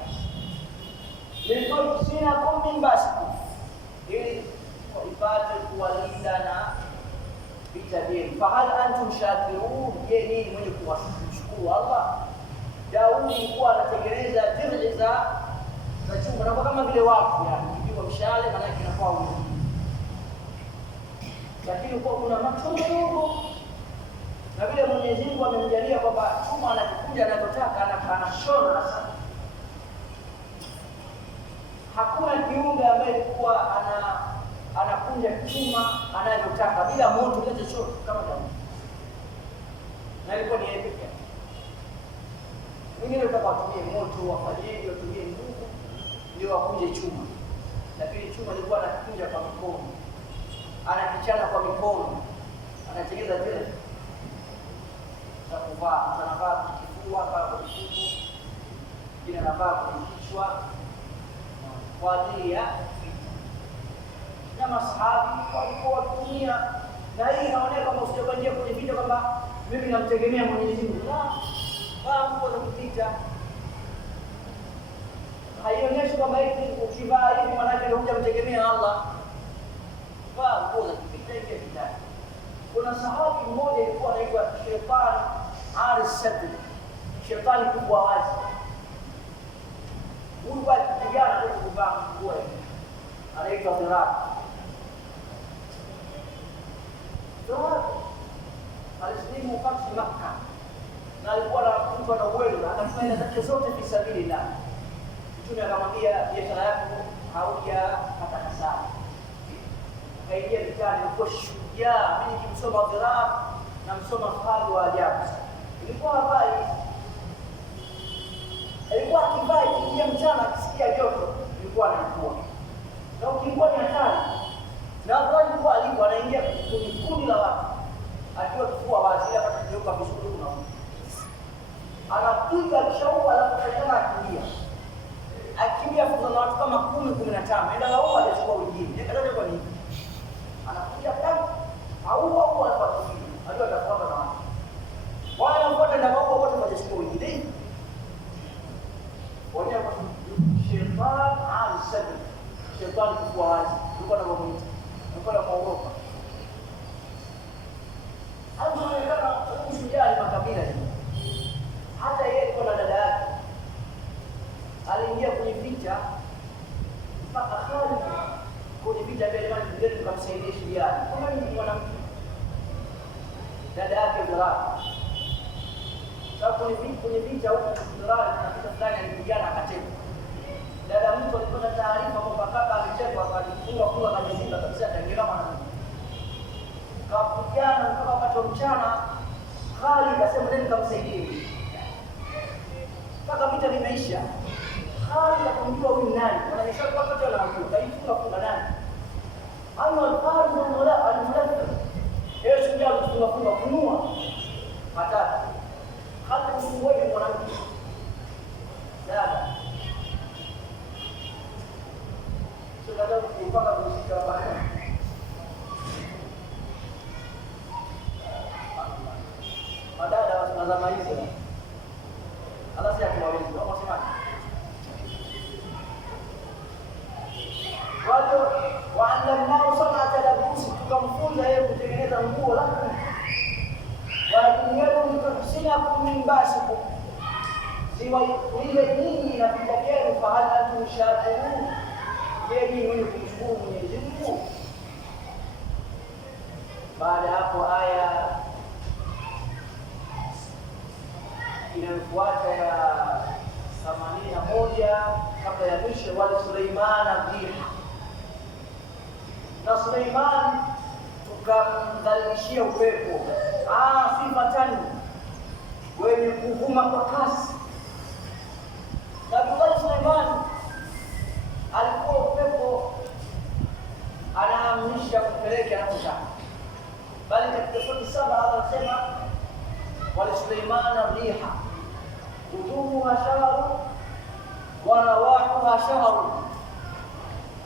liyuhsinakum min ba'sikum, ili ipate kuwalinda na vita vyenu. Fahal antum shakirun, je, nini mwenye kuwashukuru Allah? Daudi alikuwa anatengeneza dir'i za chuma na kama vile wafu, yani kipigwa mshale maana yake inakuwa huko, lakini kwa kuna matundu na vile Mwenyezi Mungu amemjalia kwamba chuma anakuja anataka anashona na sana. Hakuna kiumbe ambaye alikuwa anakunja chuma anayotaka bila moto bila chochote kama Daudi, na ilikuwa ni yeye pekee. Wengine watatumia moto, wafanyaje, watumie nguvu ndio wakunje chuma, lakini chuma ilikuwa anakunja kwa mikono, anakichana kwa mikono, anatengeneza vile za kuvaa, anavaa kifua hapa kwa kifuko, kile anavaa kwa kichwa kwa ajili ya na masahabi walikuwa watumia. Na hii inaonekana kama usijobandia kwenye vita kwamba mimi namtegemea Mwenyezi Mungu. Vaa nguo za kivita, haionyeshi kwamba hivi ukivaa hivi maana yake ndio hujamtegemea Allah. Vaa nguo za kivita hivi vitani. Kuna sahabi mmoja alikuwa anaitwa Shaytan Al-Sadr, shetani kubwa wazi. Huyu bwana kijana kwa kuvaa nguo hivi anaitwa Dhirar. Alislimu Fathu Makkah, na alikuwa anakuwa na uwezo akafanya zake zote fi sabilillah. Mtume akamwambia biashara yako haujapata hasara, kaingia vitani, alikuwa shujaa. Mimi nikimsoma Dhirar na msoma sahabi wa ajabu. Ilikuwa habari, alikuwa akivaa kiingia mchana akisikia joto ilikuwa anakuwa, na ukikuwa ni hatari. Na watu kwa alikuwa anaingia kwenye kundi la watu akiwa kifua wazi, hata kugeuka vizuri kuna mtu anapiga kishaua, alafu tena akimbia funza na watu kama 10-15, ndio lao alichukua wengine ndio kwa nini anakuja tangu au anafuatilia, ndio atafuata na watu wale wanafuata na wao wote wanachukua wengine. Wao kwa Shaytan Al-Sadr, shetani kubwa wazi, alikuwa na mambo alikuwa na kuogopa. Anaonekana ushujaa makabila. Hata yeye alikuwa na dada yake aliingia kwenye vita mpaka Khalid kwenye vita vile mali vile tukamsaidia shujaa. Kama ni mwanamke dada yake Dhirar, sababu kwenye vita huko Dhirar na vita fulani alipigana akateka. Dada mtu alipata taarifa kwamba kaka alichekwa alifunga kwa mizinga kabisa ataingia mwanamke. Kapigana mpaka wakati wa mchana, Khalid akasema nenda kumsaidia. Mpaka vita vimeisha. Khalid akamjua huyu nani? Wananisha kwa wote wanaambiwa, kaifunga funga nani? Hayo Khalid ndio alimleta. Yeye shujaa kufunga kunua. Hataki. Hata msungoi mwanamke. Dada. Sasa ndio kupanga kushika baba. Madada wanazama hizo. Alafu ya kuwaweza wao wasemaje? Wao waandamnao sana atadabusi, tukamfunza yeye kutengeneza nguo lako. Walinyero mtakisina kumbasiku. Siwa ile nyingi na vitakeni fahala tushakuru. Yeye mwenye kumshukuru Mwenyezi Mungu. Baada hapo aya inayofuata ya 81 kabla ya mwisho, wale Suleimana dhiha. Na Suleiman tukamdhalilishia upepo sifatani wenye kuvuma kwa kasi. Na Suleiman alikuwa upepo anaamrisha kupeleka anapotaka, bali katika sura 7 anasema wale Suleimana riha quduha shahru wa rawahuha shahru.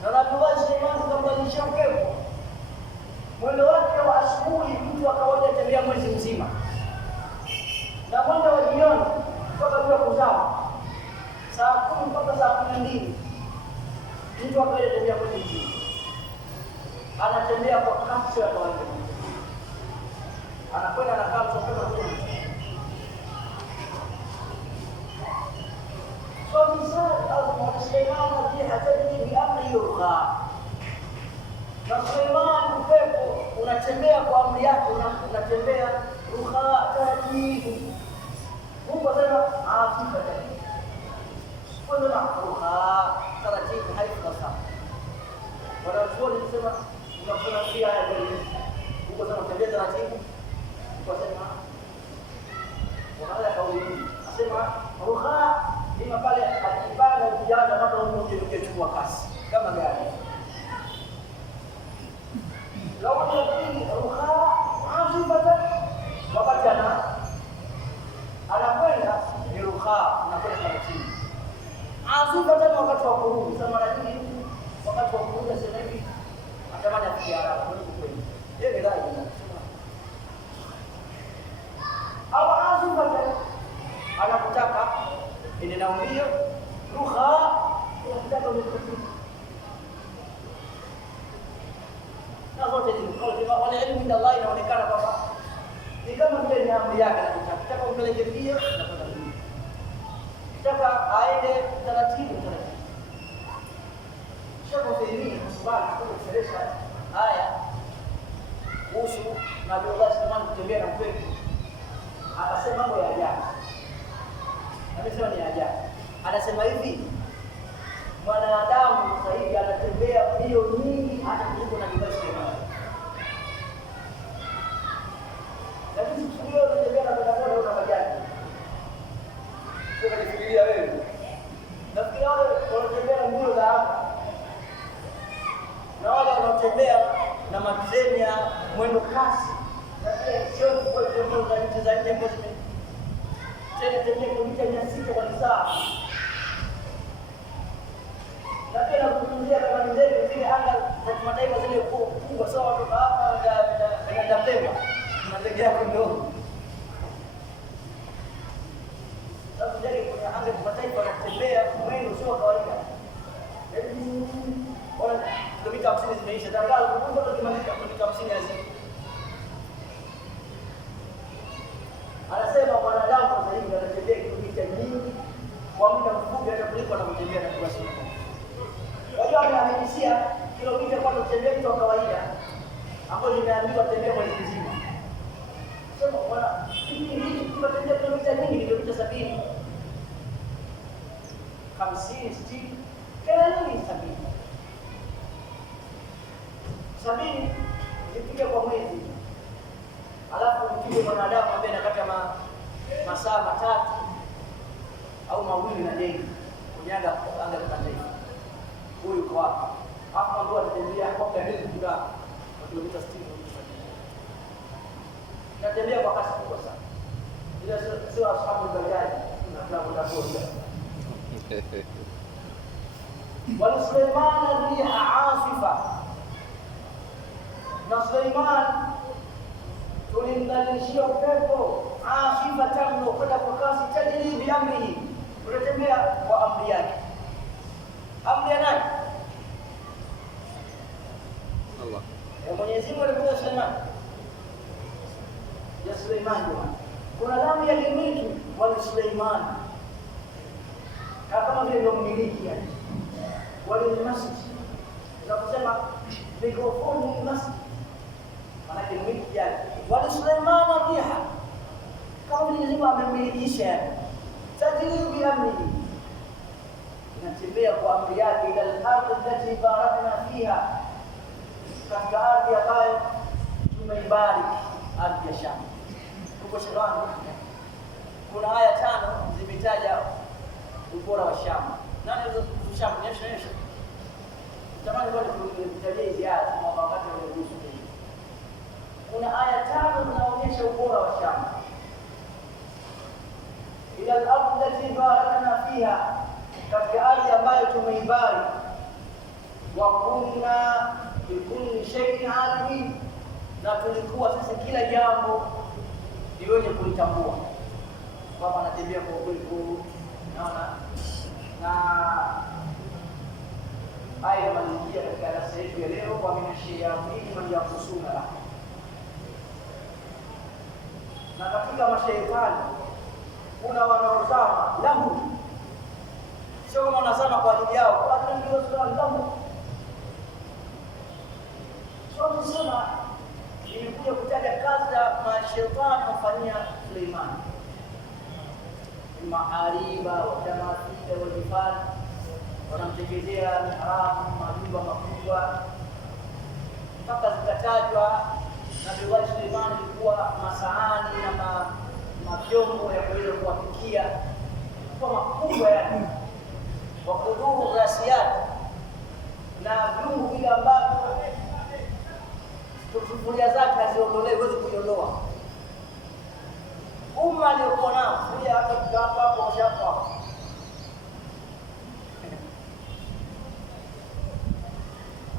Na Nabii Suleiman tukambadilisha upepo, mwendo wake wa asubuhi mtu akawaja tembea mwezi mzima, na mwendo wa jioni kutoka bila Suleiman riha tajri bi amri rukha, na Suleiman upepo unatembea kwa amri yake, unatembea rukha taratibu. Mungu anasema asifa taratibu, kwa nini rukha taratibu haifasa? Wanachuoni wanasema unafanya pia haya ndio Mungu anasema tembea taratibu, kwa sema wala kauli asema rukha ni pale akipanda ukijaza hata unachukua kasi kama gari. Lawa ni rukha asifatan, wakati anakwenda ni rukha, anakwenda taratibu. Asifatan wakati wa kurudi, sasa mara nyingi wakati wa kurudi sasa hivi atamani afikie haraka kweli. Yeye ndio au asifatan anakutaka ende na mbio, rukha unataka umekuti na zote hizo wale elimu ya Allah inaonekana kwamba ni kama vile ni amri yake, anataka umpeleke mbio na kwenda mbio, anataka aende taratibu. Shaka fikiria kusubiri kueleza haya kuhusu Nabii Allah Suleiman kutembea na upepo, akasema mambo ya ajabu. Amesema ni ajabu. Anasema hivi, mwanadamu sasa hivi anatembea mbio nyingi hata kuliko na Nabii Suleiman. Lakini sio wewe unatembea na bodaboda una bajaji. Sio unafikiria wewe. Nafikiri wale wanatembea mbio za hapa, na wale wanatembea na matreni ya mwendo kasi. Na sio kwa sababu za nchi za nje ambazo tena kilomita 600 kwa saa. Na pia nakutunzia kama ndege zile anga za kimataifa zile kubwa sawa, watu hapa ndio Pemba na ndege yako ndogo. Sasa ndege kwenye anga ya kimataifa wanatembea mwendo sio kawaida. Wala kilomita 50 zimeisha, tangazo kubwa tukimaliza kilomita 50 hizi. Anasema mwanadamu sasa hivi anatembea kilomita nyingi kwa muda mfupi hata kuliko anatembea na kwa siku. Wajua ameanisia kilomita kwa kutembea kwa kawaida ambayo limeambiwa tembea mwezi mzima. Sema bwana, hii tunatembea kilomita nyingi ni kilomita 70. 50, 60, kila nini 70. 70 ukipiga kwa mwezi. Alafu mpige mwanadamu ambaye anakata masaa 3 au mawili na ndege kunyaga anga la taifa. Huyu kwa hapa. Hapo ndio atatembea kwa ndege kutoka kilomita 60. Natembea kwa kasi kubwa sana. Ila sio ashabu bajaji na bodaboda. Wa Suleiman riha asifa. Na Suleiman tulimdalishia upepo asifa tangu kwenda kwa kasi tajri bi amrihi, unatembea kwa amri yake. Amri ya nani? Allah. Ya Mwenyezi Mungu alipokuwa Suleiman. Ya Suleiman kuna lamu ya miliki wa Suleiman. Kama vile ndio mmiliki yani. Wale masjid. Na kusema mikrofoni masjid. Maana ni miliki yake. Wa Suleiman riha. Kama vile Mungu amemmilikisha yani. Tajri bi amrihi. Inatembea kwa amri yake ila al-ardh allati barakna fiha. Katika ardhi ambayo tumeibariki, ardhi ya Sham. Huko Sham kuna aya 5 zimetaja ubora wa Sham. Nani hizo Sham? Nyesha. Jamani bado tulitajia hizi aya kwa wakati wa ruhusa. Kuna aya 5 zinaonyesha ubora wa Sham. Ila al-ardh allati barakna fiha, katika ardhi ambayo tumeibariki. Wa kunna bikulli shay'in alimin, na tulikuwa sisi kila jambo ni wenye kulitambua kwamba anatembea kwa ukweli. Naona na haya malizia katika darasa yetu ya leo, kwa minashayatin man yakusuna la, na katika mashaitani kuna wanaozama lahu Sio kama unasema kwa ajili yao, kwa ajili ndio swali langu. Sio kusema ilikuja kutaja kazi ya mashaitani kufanyia Suleiman. Mahariba wa Damascus wa Jifan wanamtekelezea haramu majumba makubwa mpaka zikatajwa na Nabii Suleiman ilikuwa masahani na vyombo ya kuweza kuwapikia kwa makubwa yani wa kuduru rasiat na vyungu vile ambavyo sufuria zake haziondolewi, huwezi kuiondoa. Umma aliokuwa nao kuja hata kutapa hapo shapa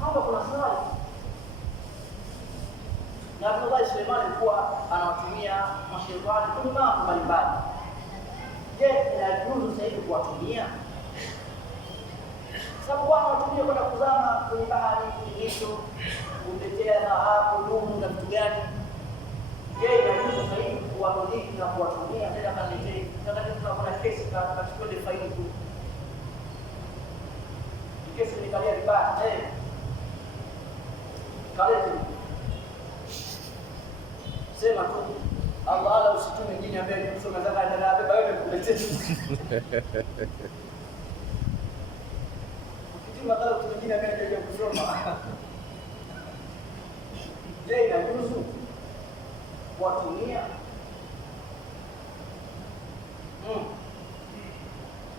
hapa kuna swali. Na Nabii Suleiman alikuwa anawatumia mashaitani kwa mambo mbalimbali. Je, inajuzu zaidi kuwatumia? Sababu wao wanatumia kwenda kuzama kwenye bahari, mito, kutetea dhahabu, dumu na vitu gani? Je, inajuzu zaidi kuwamiliki na kuwatumia? Ndio kama nilivyo, nataka kuna kesi kachukua ile faili tu. Kesi ni kali vibaya. Kaleti. Sema tu Allah usitume mwingine ambaye kusoma zaka na abeba wewe kuletea. Ukitima kama mtu mwingine ambaye anakuja kusoma. Je, inajuzu kuwatumia?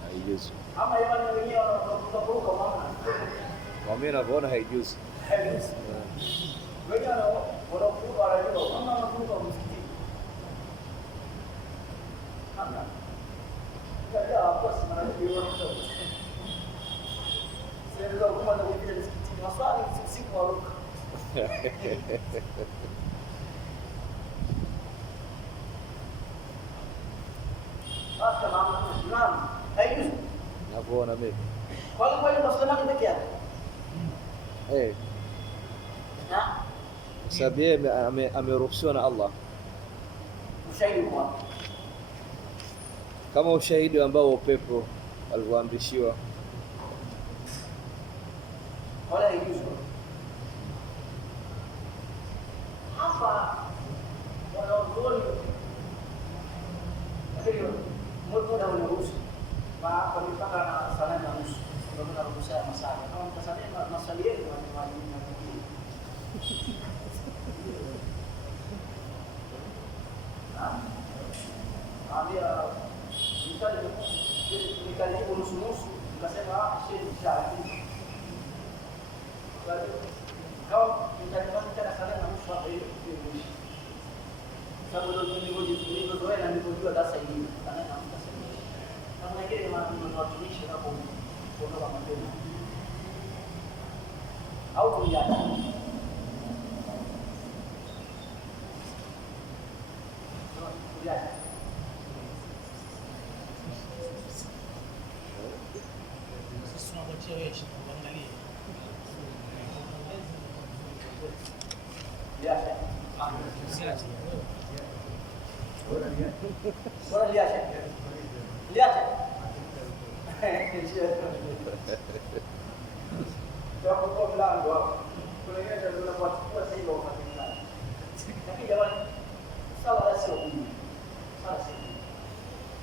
Haijuzu. Ama yeye wenyewe wanakuruka mama. Wame naona haijuzu. Haijuzu. Wenyewe wanakuruka wanajua mama anakuruka msikiti. Hamna. Ndio hapo sasa ndio wanakuwa. Sasa kama ndio vile msikiti maswali siku waruka. Basta mama tunaam. Haijuzu. Naona mimi. Kwa hiyo masuala peke yake. Na sababu yeye ameruhusiwa na Allah. Ushahidi kwa kama ushahidi ambao upepo alivyoamrishiwa wala haijuzu. Hapa wanaozoni ndio muda unaruhusu kwa mpaka na saa 8:30 ndio tunaruhusa masala. Kama mtasalia masali yetu ni wajibu na mwingine. Ambia mtali nikalibu nusu nikasema shehe shahidi. Kama mtalifanya tena saa 8:30 hapo hiyo ni sababu ndio nilivyozoea na nilivyojua darasa hili. Sana mtasema kama ngine watumishi hapo kutoka mapema au kuiacha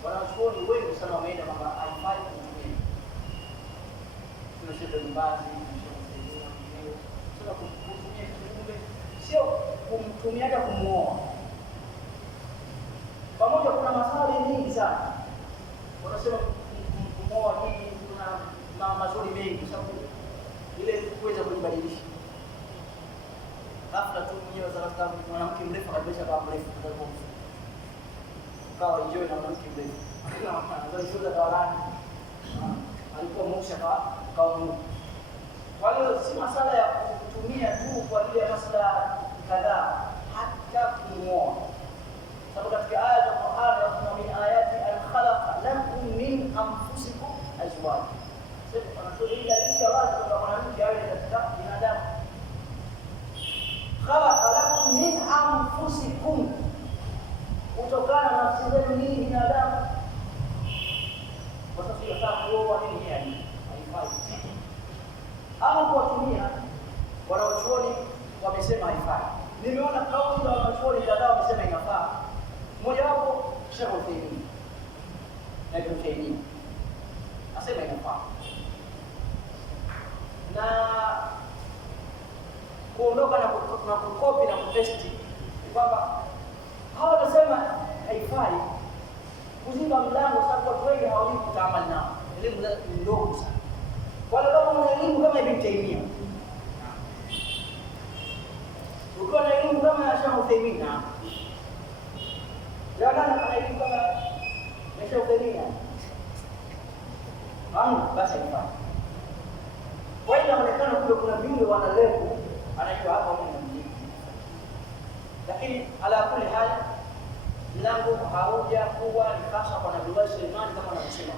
wanachuoni wengi sana wameenda kwamba haifai kutumia. Tunasema nyumbani, tunasema kutumia kiumbe, sio kumtumia hata kumuoa. Pamoja kuna maswali mengi sana. Wanasema kumuoa hii kuna mazuri mengi sababu ile kuweza kubadilisha. Ghafla tu mwenyewe za mwanamke mrefu kabisa kama mrefu kawa enjoy na mwanamke mrefu. Ndio shule za Warani. Alikuwa moksha kwa Mungu. Kwa hiyo si masala ya kutumia tu kwa ajili ya masuala kadhaa, hata kumuoa. Sababu katika aya za Qur'an na min ayati an khalaqa lakum min anfusikum azwaj. Sasa anatoa ile wazi kwamba mwanamke awe katika binadamu. Khalaqa lakum min anfusikum, kutokana na nafsi zenu nyinyi binadamu. Kwa sababu ya kuoa nini yani? na Ibn Taymiyyah asema inafaa, na kuondoka na kukopi na kupesti kwamba hawa wanasema haifai kuziba mlango, sababu watu wengi hawajui kutaamali nao. Elimu ni ndogo sana. Wala kama una elimu kama Ibn Taymiyyah, ukiwa na elimu kama ya Sheikh Uthaymeen, jana ana elimu kama ya Sheikh Uthaymeen, basi haifai. Kwa hiyo inaonekana kuna viumbe wana level, anajua hapa Mungu, lakini ala kulli hali mlango hauja kuwa ni hasa kwa Nabii Suleiman kama anavyosema,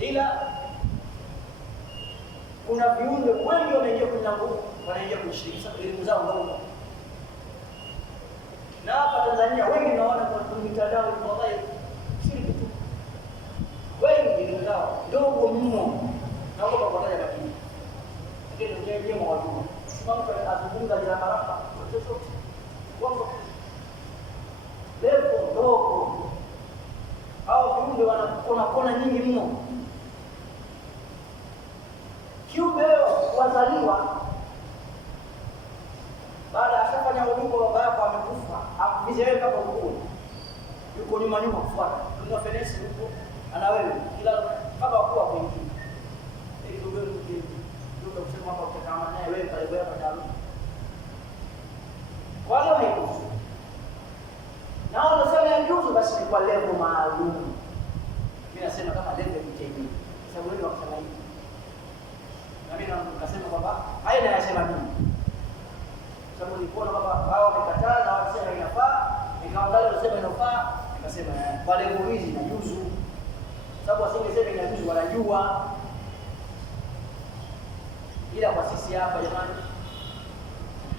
ila kuna viumbe wengi wanaingia kwenye mlango, wanaingia kushiriki sababu elimu zao ndogo. Na hapa Tanzania wengi naona kwa mitandao wallahi shiriki tu, wengi elimu zao ndogo mno, na wao kwa kutaja lakini ndio ndio watu kama azungumza bila haraka chochote wao lepo ndogo au viumbe wanakona kona nyingi mno. Kiumbe wazaliwa baada ashafanya huduma, baba yako amekufa, amvize wewe kama ukuu, yuko nyuma kufuata kuna fenesi huko ana wewe kila baba wako mwingine ndio ndio kusema hapa kama naye wewe pale wewe pale. Kwa hiyo hairuhusu. Na wanasema yajuzu, basi ni kwa lengo maalum. Mimi nasema kama lengo ni sababu wewe wakisema hivi, na mimi nikasema kwamba haya ninayosema mimi, sababu nilipoona kwamba wao wamekataza, wanasema inafaa, nikaangalia wanasema inafaa, nikasema kwa lengo hizi inajuzu, sababu wasingesema inajuzu wanajua. Ila kwa sisi hapa jamani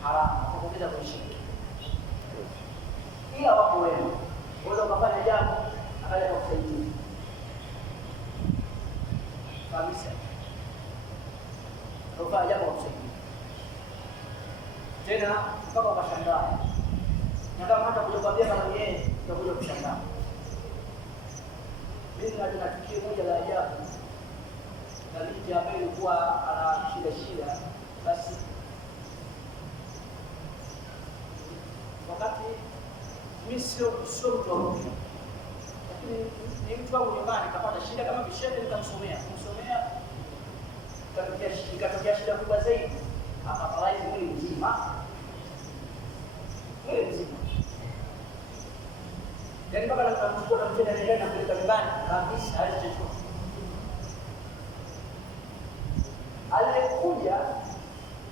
haramu kuongeza kuishi, ila wako wewe unaweza kufanya jambo akaja kukusaidia kabisa, kufanya jambo kukusaidia tena mpaka ukashangaa, na kama hata kuja kwambia kama yeye utakuja kushangaa. Mimi na tukio moja la ajabu, na binti ambaye alikuwa ana shida, basi wakati mimi sio mtu wa Mungu, lakini ni mtu wangu nyumbani, kapata shida kama bishete, nikamsomea ikatokea shida kubwa zaidi, akaparalyze mwili mzima, yaani mpaka nikamchukua na mtenda ndani na kupeleka nyumbani kabisa, hali chochote. Alikuja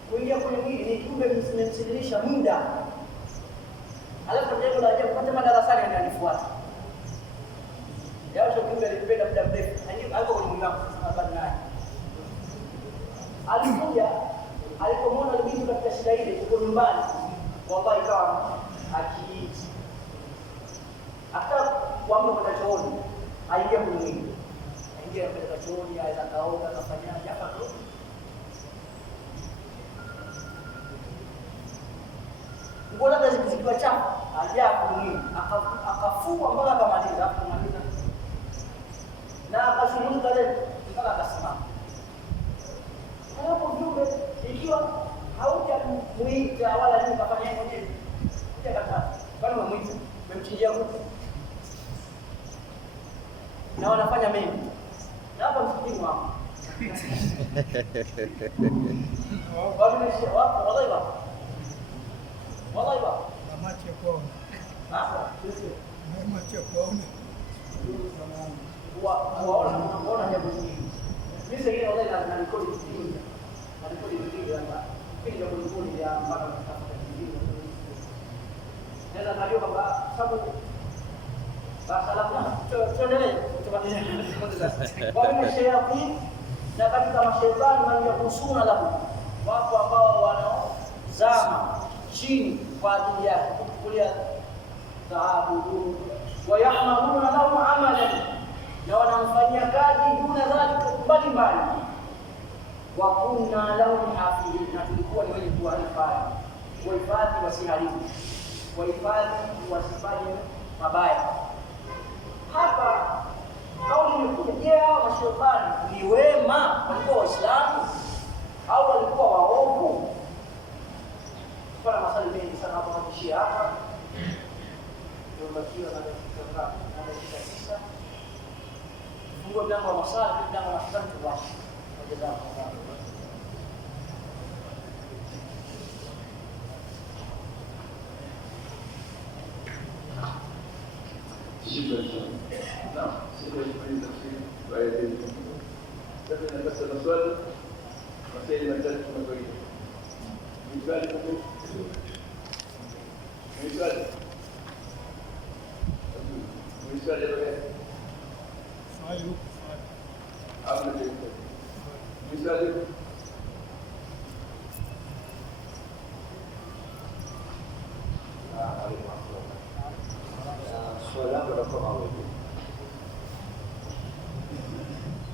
kuingia kwenye mwili ni kumbe msimsidilisha muda. Alafu jambo la ajabu, hata madarasani ananifuata. Yao kumbe alipenda muda mrefu. Hapo kwenye mwili wangu hapa naye. Alikuja, alipomwona binti katika shida ile yuko nyumbani, wallahi ikawa akiiti. Hata kuamka kwenda chooni, aingia kwenye mwili. Aingia kwenda chooni, aweza kaoga, kafanyaje hapa tu. Mbona kazi kizikiwa chafu, ajaa kumwili, akafua mpaka akamaliza, na akazungumza leo mpaka akasimama. Hapo viumbe ikiwa haujamuita wala nini kafanya hivyo mwenyewe, kuja kataa, kwani umemwita, umemchinjia kuku, na wanafanya mengi, na hapa msikitini wako wapo, wallahi wapo macho kwa hapa sisi macho kwa waona jambo hili. Mimi sasa hivi wallahi na rekodi video hapa, kile jambo ya mpaka kutafuta video, nenda najua kwamba sababu basi alafu tuendelee kwa mashayatin, na katika mashaitani wanaingia kusuna lahu, watu ambao wanaozama chini kwa ajili ya kuchukulia dhahabu, wa yahmaluna lahu amalan, na wanamfanyia kazi duna dhalika mbalimbali. Wa kunna lahum hafidhin, na tulikuwa ni wenye kuwahifadhi, wasiharibu, wahifadhi wasifanye mabaya. Hapa kauli imekuja, je, hao mashaitani ni wema, walikuwa Waislamu au walikuwa waovu? Kuna maswali mengi sana hapa, nakishia hapa tumebakiwa na dakika 9. Fungue mlango wa maswali, mlango wa maswali tuwashe.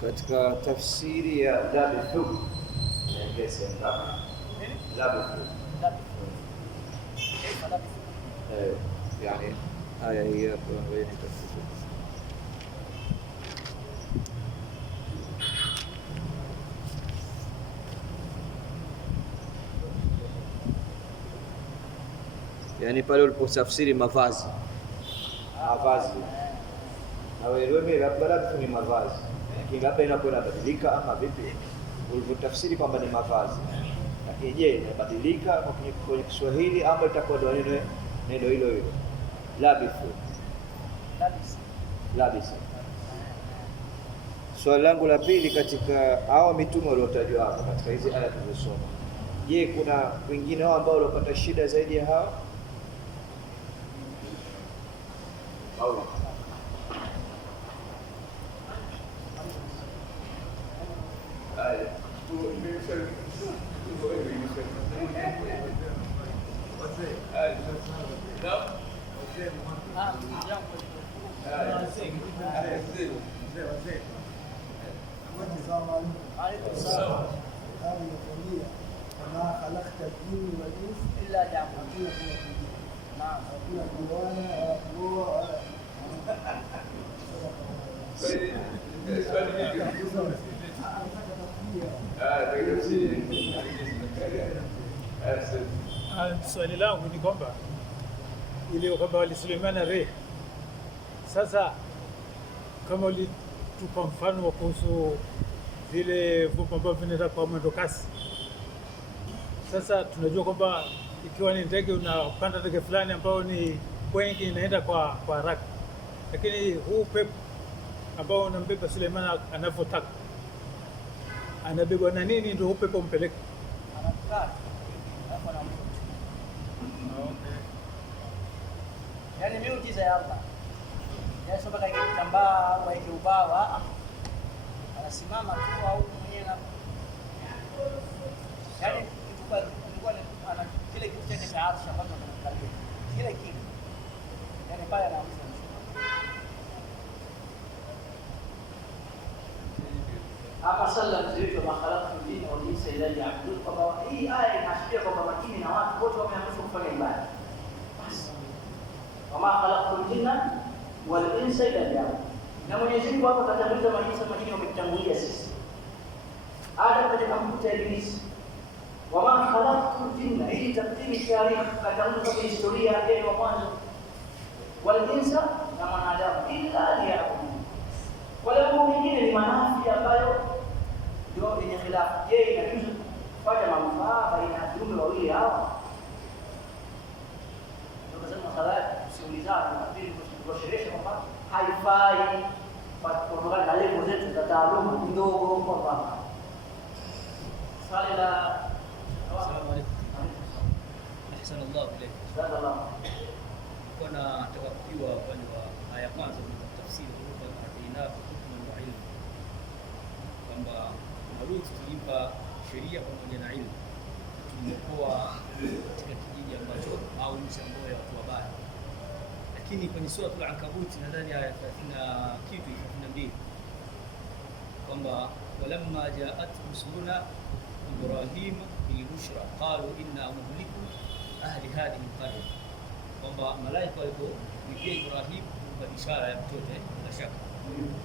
katika tafsiri ya Labithu yani aya hii hapa wewe tafsiri yani pale ulipotafsiri mavazi na wewe labda ni mavazi, lakini labda inakuwa inabadilika ama vipi ulivyotafsiri kwamba ni mavazi, lakini je inabadilika kwenye Kiswahili ama itakuwa neno hilo labis. Swali langu la pili, katika hao mitume waliotajwa hapa katika hizi aya tulizosoma, je kuna wengine hao ambao walipata shida zaidi ya hao? Swali langu ni kwamba ile kwamba walisulumiana Rehe. Sasa kama ulitupa mfano wa kuhusu vile vitu ambavyo vinaenda kwa mwendo kasi, sasa tunajua kwamba ikiwa ni ndege unapanda ndege fulani ambao ni wengi inaenda kwa haraka, lakini huu pepo ambao unambeba Suleiman anavyotaka, anabebwa na nini ndio huu pepo umpeleke? Yani miujiza ya Allah. Ya sio mpaka kitambaa au aike ubawa. Anasimama tu au mwenyewe na. Yani ilikuwa ana kile kitu chake cha Arsha ambacho anakabili. Kile kile. Yani pale anaamsha. Hapa sallam zitu ma khalaqtu jinna wal insa illa liya'budun. Kwa hii aya inaashiria kwamba majini na watu wote wameamrishwa kufanya ibada. Wama khalaqtul jinna wal insa illa liya'budun. Na Mwenyezi Mungu hapa katanguliza majini wametangulia sisi. Adam katika mkuta Ibilisi. Wama khalaqtul jinna, hii tabdili tarikh katanguliza kwa historia yake wa mwanzo. Wal insa, na mwanadamu illa liya'budun. Wale mambo mengine ni manafi ambayo ndio yenye khilafu. Je, inajuzu kufanya manufaa baina ya viumbe wawili hawa? Usiulizane na pili kusherehesha kwamba haifai kutokana na level zetu za taaluma ndogo. Kwa swali la Assalamu alaykum. Ahsanallahu ilaykum. sallallahu Kuna nataka kujua upande wa aya kwanza kwa tafsiri kwa Qur'an hukmu wa ilmu, kwamba Lut tulimpa sheria pamoja na ilmu, tumekoa katika kijiji ambacho au nchi ambayo ya watu wabaya. Lakini kwenye sura Al-Ankabut nadhani aya 32 kwamba walamma ja'at rusuluna Ibrahim bil bushra qalu inna muhliku ahli hadhihi al-qarya, kwamba malaika walipomwambia Ibrahim kwa ishara ya mtoto bila shaka,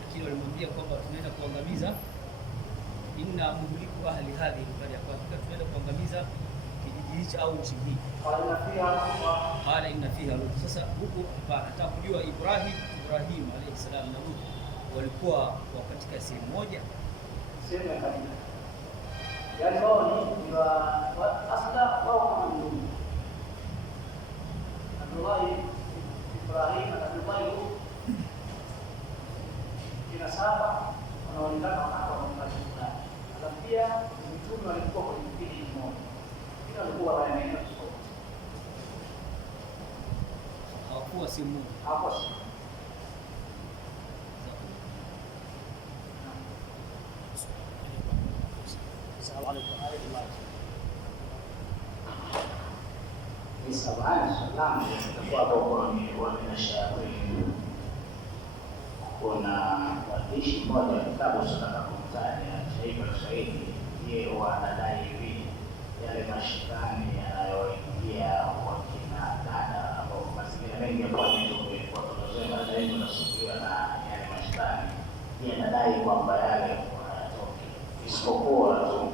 lakini walimwambia kwamba tunaenda kuangamiza, inna muhliku ahli hadhihi alqarya, kwa hakika tunaenda kuangamiza kijiji hichi au nchi hii. Qala inna fiha Lut. Sasa huko nataka kujua Ibrahim alayhi salam na Lut walikuwa katika sehemu moja, sehemu ya kabila, yaani wao ni wa asla, wao kama ndugu. Abdullah Ibrahim na Abdullah kina saba wanaonekana wanapata, alafu pia mitume walikuwa kwenye kipindi kimoja, kila walikuwa wanaenda hawakuwa sehemu moja, hapo. Kuna mwandishi mmoja wa kitabu nataka kumtaja, Sheikh Al-Saidi, yeye wanadai hivi yale mashindani yanayoingia kwa kina dada ambao mazingira mengi kwa tunasema zaidi tunasubiwa na yale mashindani, yeye anadai kwamba yale hayatoki, isipokuwa tu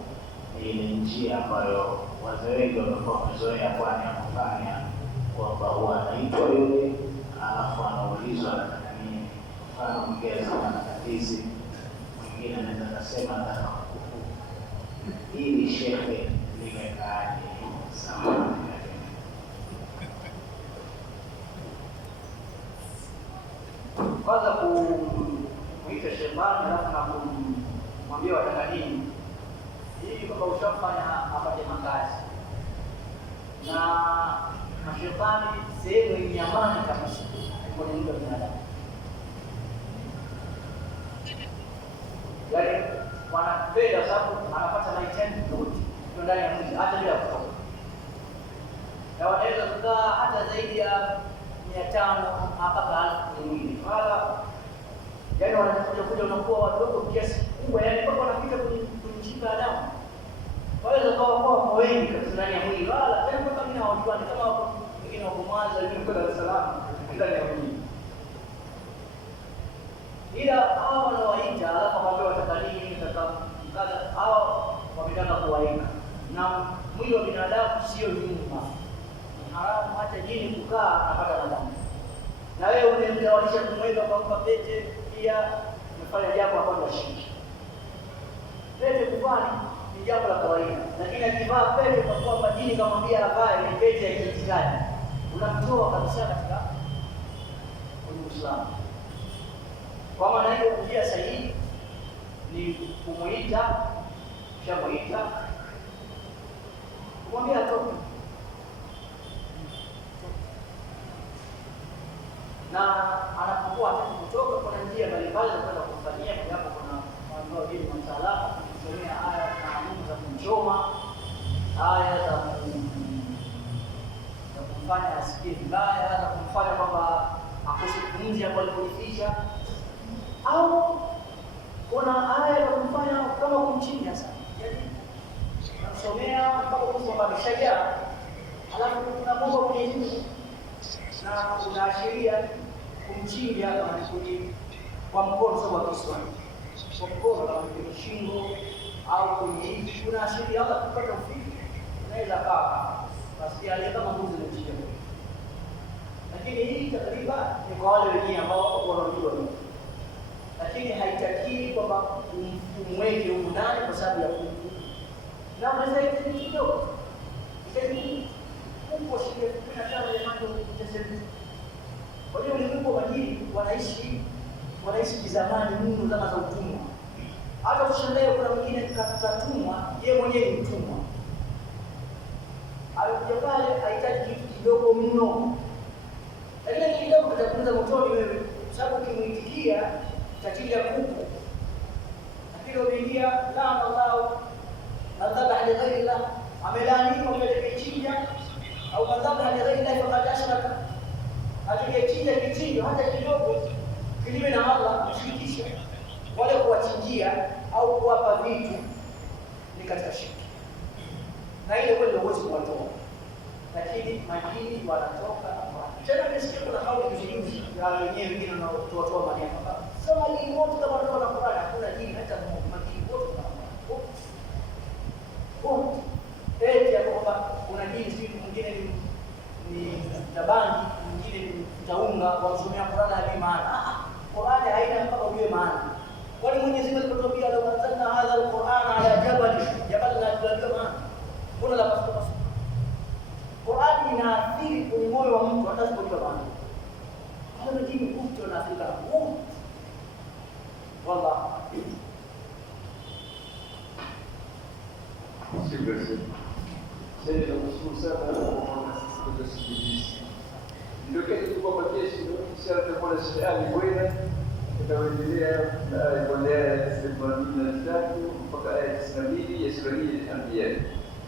ile njia ambayo wazee wengi wamekuwa wamezoea kwani ya kufanya kwamba huwa anaitwa yule alafu anaulizwa anataka nini. Mfano mwingine anasema tatizi, mwingine anaweza kusema nataka kuku. Hili shehe limekaaje? Sawa. Kwanza kuita shembani alafu na kumwambia wataka nini, hii kwamba ushafanya apate makazi na mashetani sehemu yenye amani kabisa kwenye mwili wa binadamu. Yaani wanapenda sababu anapata mahitaji yote ndani ya mwili hata bila kutoka, na wanaweza kukaa hata zaidi ya 500 mpaka 1000 mwili, wala yaani wanakuja unakuwa wadogo kiasi kubwa, yaani mpaka wanapita kwenye mshipa wa damu. Waweza kwa wengi kabisa ndani ya mwili, wala tena mpaka mimi hawajuani kama wengine wako Mwanza, wengine kwa Dar es Salaam ndani ya mwili. Ila hao wanaowaita alafu wakapewa takalini kaza, hao wametaka kuwaika, na mwili wa binadamu sio nyumba, haramu hata jini kukaa anapata madhambi. Na wewe unamtawalisha kumweka kwa pete, pia umefanya jambo ambalo shirki. Pete kuvaa ni jambo la kawaida, lakini akivaa pete kwa kuwa majini kamwambia avae ni pete ya kiitikadi, unamtoa kabisa katika Uislamu. Kwa maana hiyo njia sahihi ni kumuita, shamuita, kumwambia atoke, na anapokuwa hataki kutoka, kuna njia mbalimbali za kwenda kumfanyia. Hapo kuna mambo dini na mtaalamu kusomea aya na kanuni za kumchoma, aya za kumfanya asikie vibaya, za kumfanya kwamba akose pumzi hapo alipojificha, au kuna aya za kumfanya kama kumchinja sana, yaani unasomea mpaka kwamba ameshajaa, alafu unamwomba Mwenyezi Mungu na unaashiria kumchinja kwa mkono, sababu kwa Kiswahili kwa mkono kama kwenye shingo au kwenye hivi, unaashiria hata kupata ufiki, unaweza kaa basi ale kama mbuzi mchinja. Lakini hii takriban ni kwa wale wengine ambao wanajua hivi, lakini haitakiwi kwamba umweke huko ndani kwa sababu ya kuku, na unaweza hivi kidogo ikeni kuku shilingi 15 ya mambo utasema. Kwa hiyo ulimwengu wa majini wanaishi kizamani mno, zama za utumwa. Hata kushangaa kuna mwingine katumwa, yeye mwenyewe ni mtumwa, alikuja pale ahitaji kitu kidogo mno, lakini kidogo kitakuza motoni wewe, sababu ukimuitikia takilia kuku, lakini ukiingia la Allah nadhaba li ghairi Allah, amelaniwa kwa kichinja au madhaba li ghairi Allah faqad ashraka, akichinja kichinjo hata kidogo kinyume na Allah kushirikisha wale kuwachinjia au kuwapa vitu ni katika shirki, na ile kweli huwezi kuwatoa, lakini majini wanatoka kwa Tena nisikia kuna kauli nyingi ya wenyewe wengine wanaotoa maneno. Sema dini wote kama ndio na Qur'an, hakuna dini hata madini wote na Qur'an. Ya kwamba kuna dini si mwingine ni tabangi, mwingine ni taunga, wasomea Qur'an hadi maana. Qur'an haina mpaka ujue maana. Kwani Mwenyezi Mungu alipotwambia la anzalna hadha al-Qur'ana ala jabal la tunajua maana. Kuna la pasua. Qur'an inaathiri kwenye moyo wa mtu hata asipojua maana. Hata dini wote wanaathirika na wote. Wallah. Sei nakushukuru sana kwa kusikiliza siku hizi. Ndio kitu kwa kesho kisha tutakuwa na shahada bwana tutaendelea na kuendelea ya 83 mpaka aya 92 ya sura hii ya Anbiya.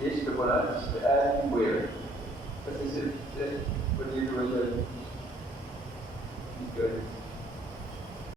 Kesho tutakuwa na shahada bwana. Sasa sisi kwa hiyo